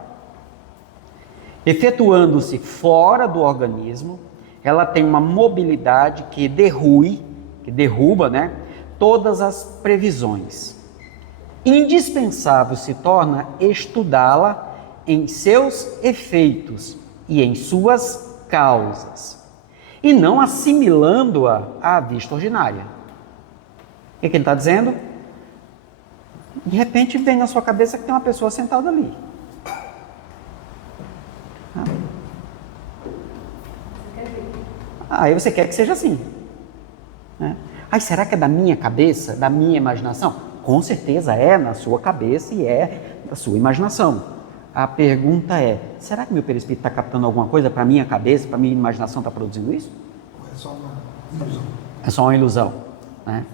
Efetuando-se fora do organismo, ela tem uma mobilidade que derruba, né, todas as previsões. Indispensável se torna estudá-la em seus efeitos e em suas causas, e não assimilando-a à vista ordinária. O que ele está dizendo? De repente vem na sua cabeça que tem uma pessoa sentada ali. Aí você quer que seja assim, né? Aí será que é da minha cabeça, da minha imaginação? Com certeza é na sua cabeça e é da sua imaginação. A pergunta é, será que meu perispírito está captando alguma coisa para a minha cabeça, para a minha imaginação está produzindo isso? Ou é só uma ilusão? É só uma ilusão, né?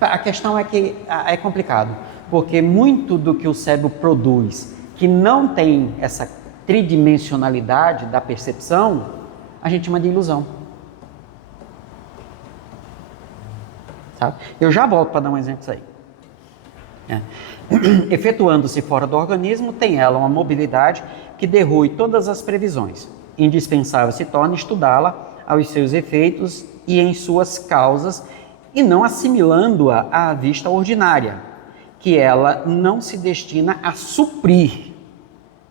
A questão é que é complicado, porque muito do que o cérebro produz, que não tem essa tridimensionalidade da percepção, a gente chama de ilusão. Sabe? Eu já volto para dar um exemplo disso aí. Efetuando-se fora do organismo, tem ela uma mobilidade que derrui todas as previsões. Indispensável se torna estudá-la aos seus efeitos e em suas causas, e não assimilando-a à vista ordinária, que ela não se destina a suprir,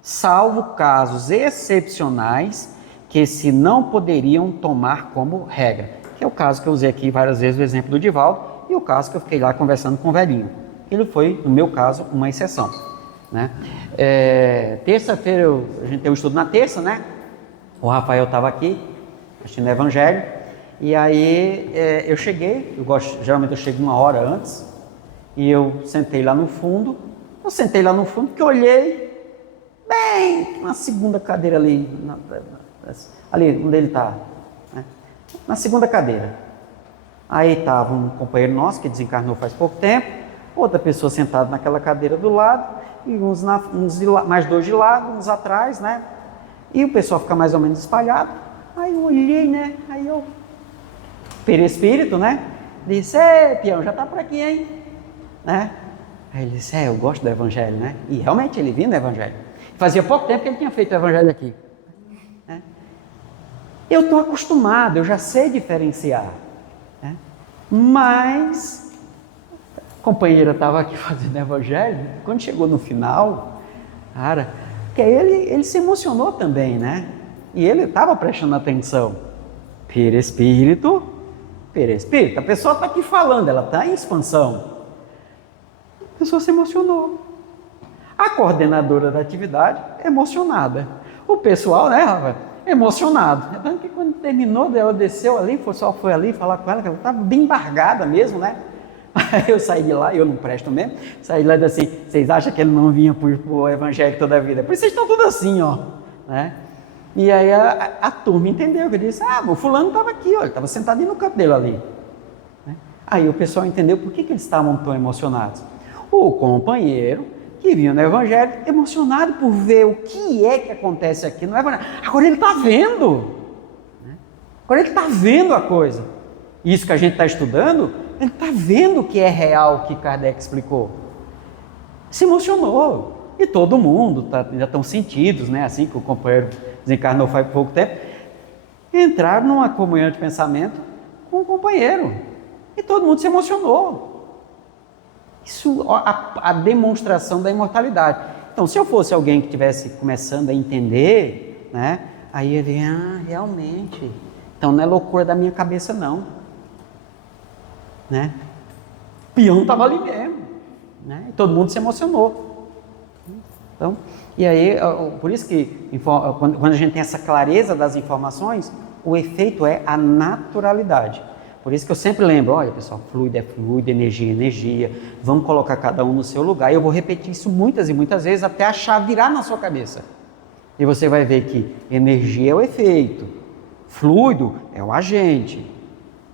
salvo casos excepcionais que se não poderiam tomar como regra. Que é o caso que eu usei aqui várias vezes, o exemplo do Divaldo, e o caso que eu fiquei lá conversando com o velhinho. Ele foi, no meu caso, uma exceção, né? Terça-feira, a gente tem um estudo na terça, né? O Rafael estava aqui, assistindo o Evangelho, e aí eu cheguei, geralmente eu chego 1 hora antes, e eu sentei lá no fundo. Eu sentei lá no fundo porque eu olhei bem na segunda cadeira ali, ali onde ele está, né? Na segunda cadeira. Aí estava um companheiro nosso que desencarnou faz pouco tempo, outra pessoa sentada naquela cadeira do lado, e mais dois de lado, uns atrás, né? E o pessoal fica mais ou menos espalhado. Aí eu olhei, né? Aí eu, perispírito, né? Disse, peão, já tá por aqui, hein? Né? Aí ele disse, eu gosto do evangelho, né? E realmente ele vinha no evangelho. Fazia pouco tempo que ele tinha feito o evangelho aqui. Né? Eu estou acostumado, eu já sei diferenciar. Né? Mas a companheira estava aqui fazendo evangelho, quando chegou no final, cara, que ele se emocionou também, né? E ele estava prestando atenção. Perispírito, a pessoa está aqui falando, ela está em expansão. A pessoa se emocionou. A coordenadora da atividade, emocionada. O pessoal, né, Rafa, emocionado. Tanto que quando terminou, ela desceu ali, só foi ali falar com ela, que ela estava bem embargada mesmo, né? Aí eu saí de lá, eu não presto mesmo, saí de lá e disse assim, vocês acham que ele não vinha pro evangelho toda a vida? Por isso vocês estão todos assim, ó. Né? E aí a turma entendeu, que eu disse, o fulano estava aqui, ó, ele estava sentadinho no canto dele ali. Né? Aí o pessoal entendeu por que eles estavam tão emocionados. O companheiro que vinha no evangelho, emocionado por ver o que é que acontece aqui no evangelho. Agora ele está vendo. Né? Agora ele está vendo a coisa. Isso que a gente está estudando, ele está vendo o que é real, o que Kardec explicou. Se emocionou. E todo mundo, já estão sentidos, né? Assim que o companheiro desencarnou faz pouco tempo, entraram numa comunhão de pensamento com o companheiro. E todo mundo se emocionou. Isso, a demonstração da imortalidade. Então, se eu fosse alguém que estivesse começando a entender, né? Aí ele, realmente. Então não é loucura da minha cabeça, não. Né? O peão estava ali mesmo. Né? E todo mundo se emocionou. Então, e aí, por isso que quando a gente tem essa clareza das informações, o efeito é a naturalidade. Por isso que eu sempre lembro, olha pessoal, fluido é fluido, energia é energia, vamos colocar cada um no seu lugar. E eu vou repetir isso muitas e muitas vezes até a chave virar na sua cabeça. E você vai ver que energia é o efeito, fluido é o agente,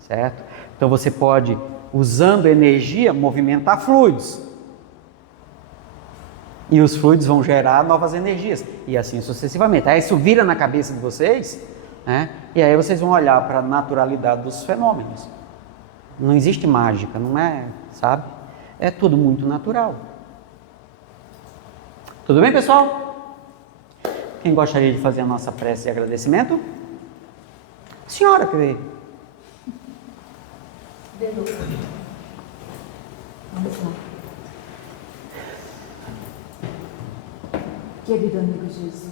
certo? Então você pode, usando energia, movimentar fluidos. E os fluidos vão gerar novas energias. E assim sucessivamente. Aí isso vira na cabeça de vocês, né? E aí vocês vão olhar para a naturalidade dos fenômenos. Não existe mágica, não é, sabe? É tudo muito natural. Tudo bem, pessoal? Quem gostaria de fazer a nossa prece de agradecimento? Senhora que veio. Vamos lá. Querido amigo Jesus,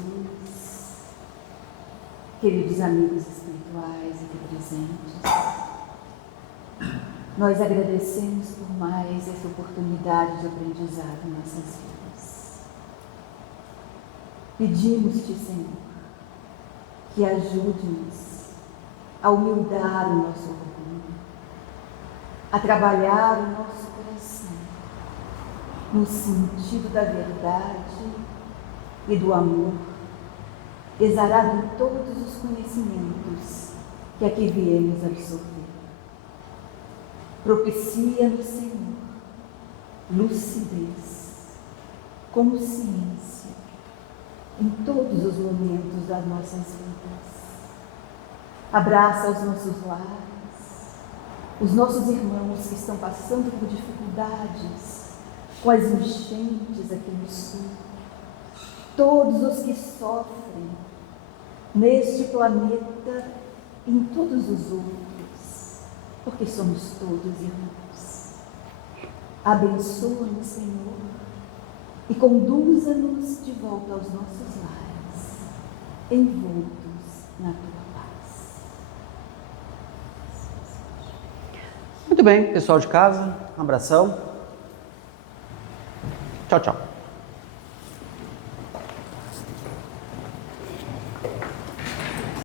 queridos amigos espirituais aqui presentes, nós agradecemos por mais essa oportunidade de aprendizado em nossas vidas. Pedimos-te, Senhor, que ajude-nos a humildar o nosso orgulho, a trabalhar o nosso coração no sentido da verdade e do amor, exarado em todos os conhecimentos que aqui viemos absorver. Propicia-nos, Senhor, lucidez, consciência em todos os momentos das nossas vidas. Abraça os nossos lares, os nossos irmãos que estão passando por dificuldades com as enchentes aqui no sul, todos os que sofrem neste planeta e em todos os outros, porque somos todos irmãos. Abençoa-nos, Senhor, e conduza-nos de volta aos nossos lares, envoltos na tua paz. Muito bem, pessoal de casa, um abração. Tchau, tchau.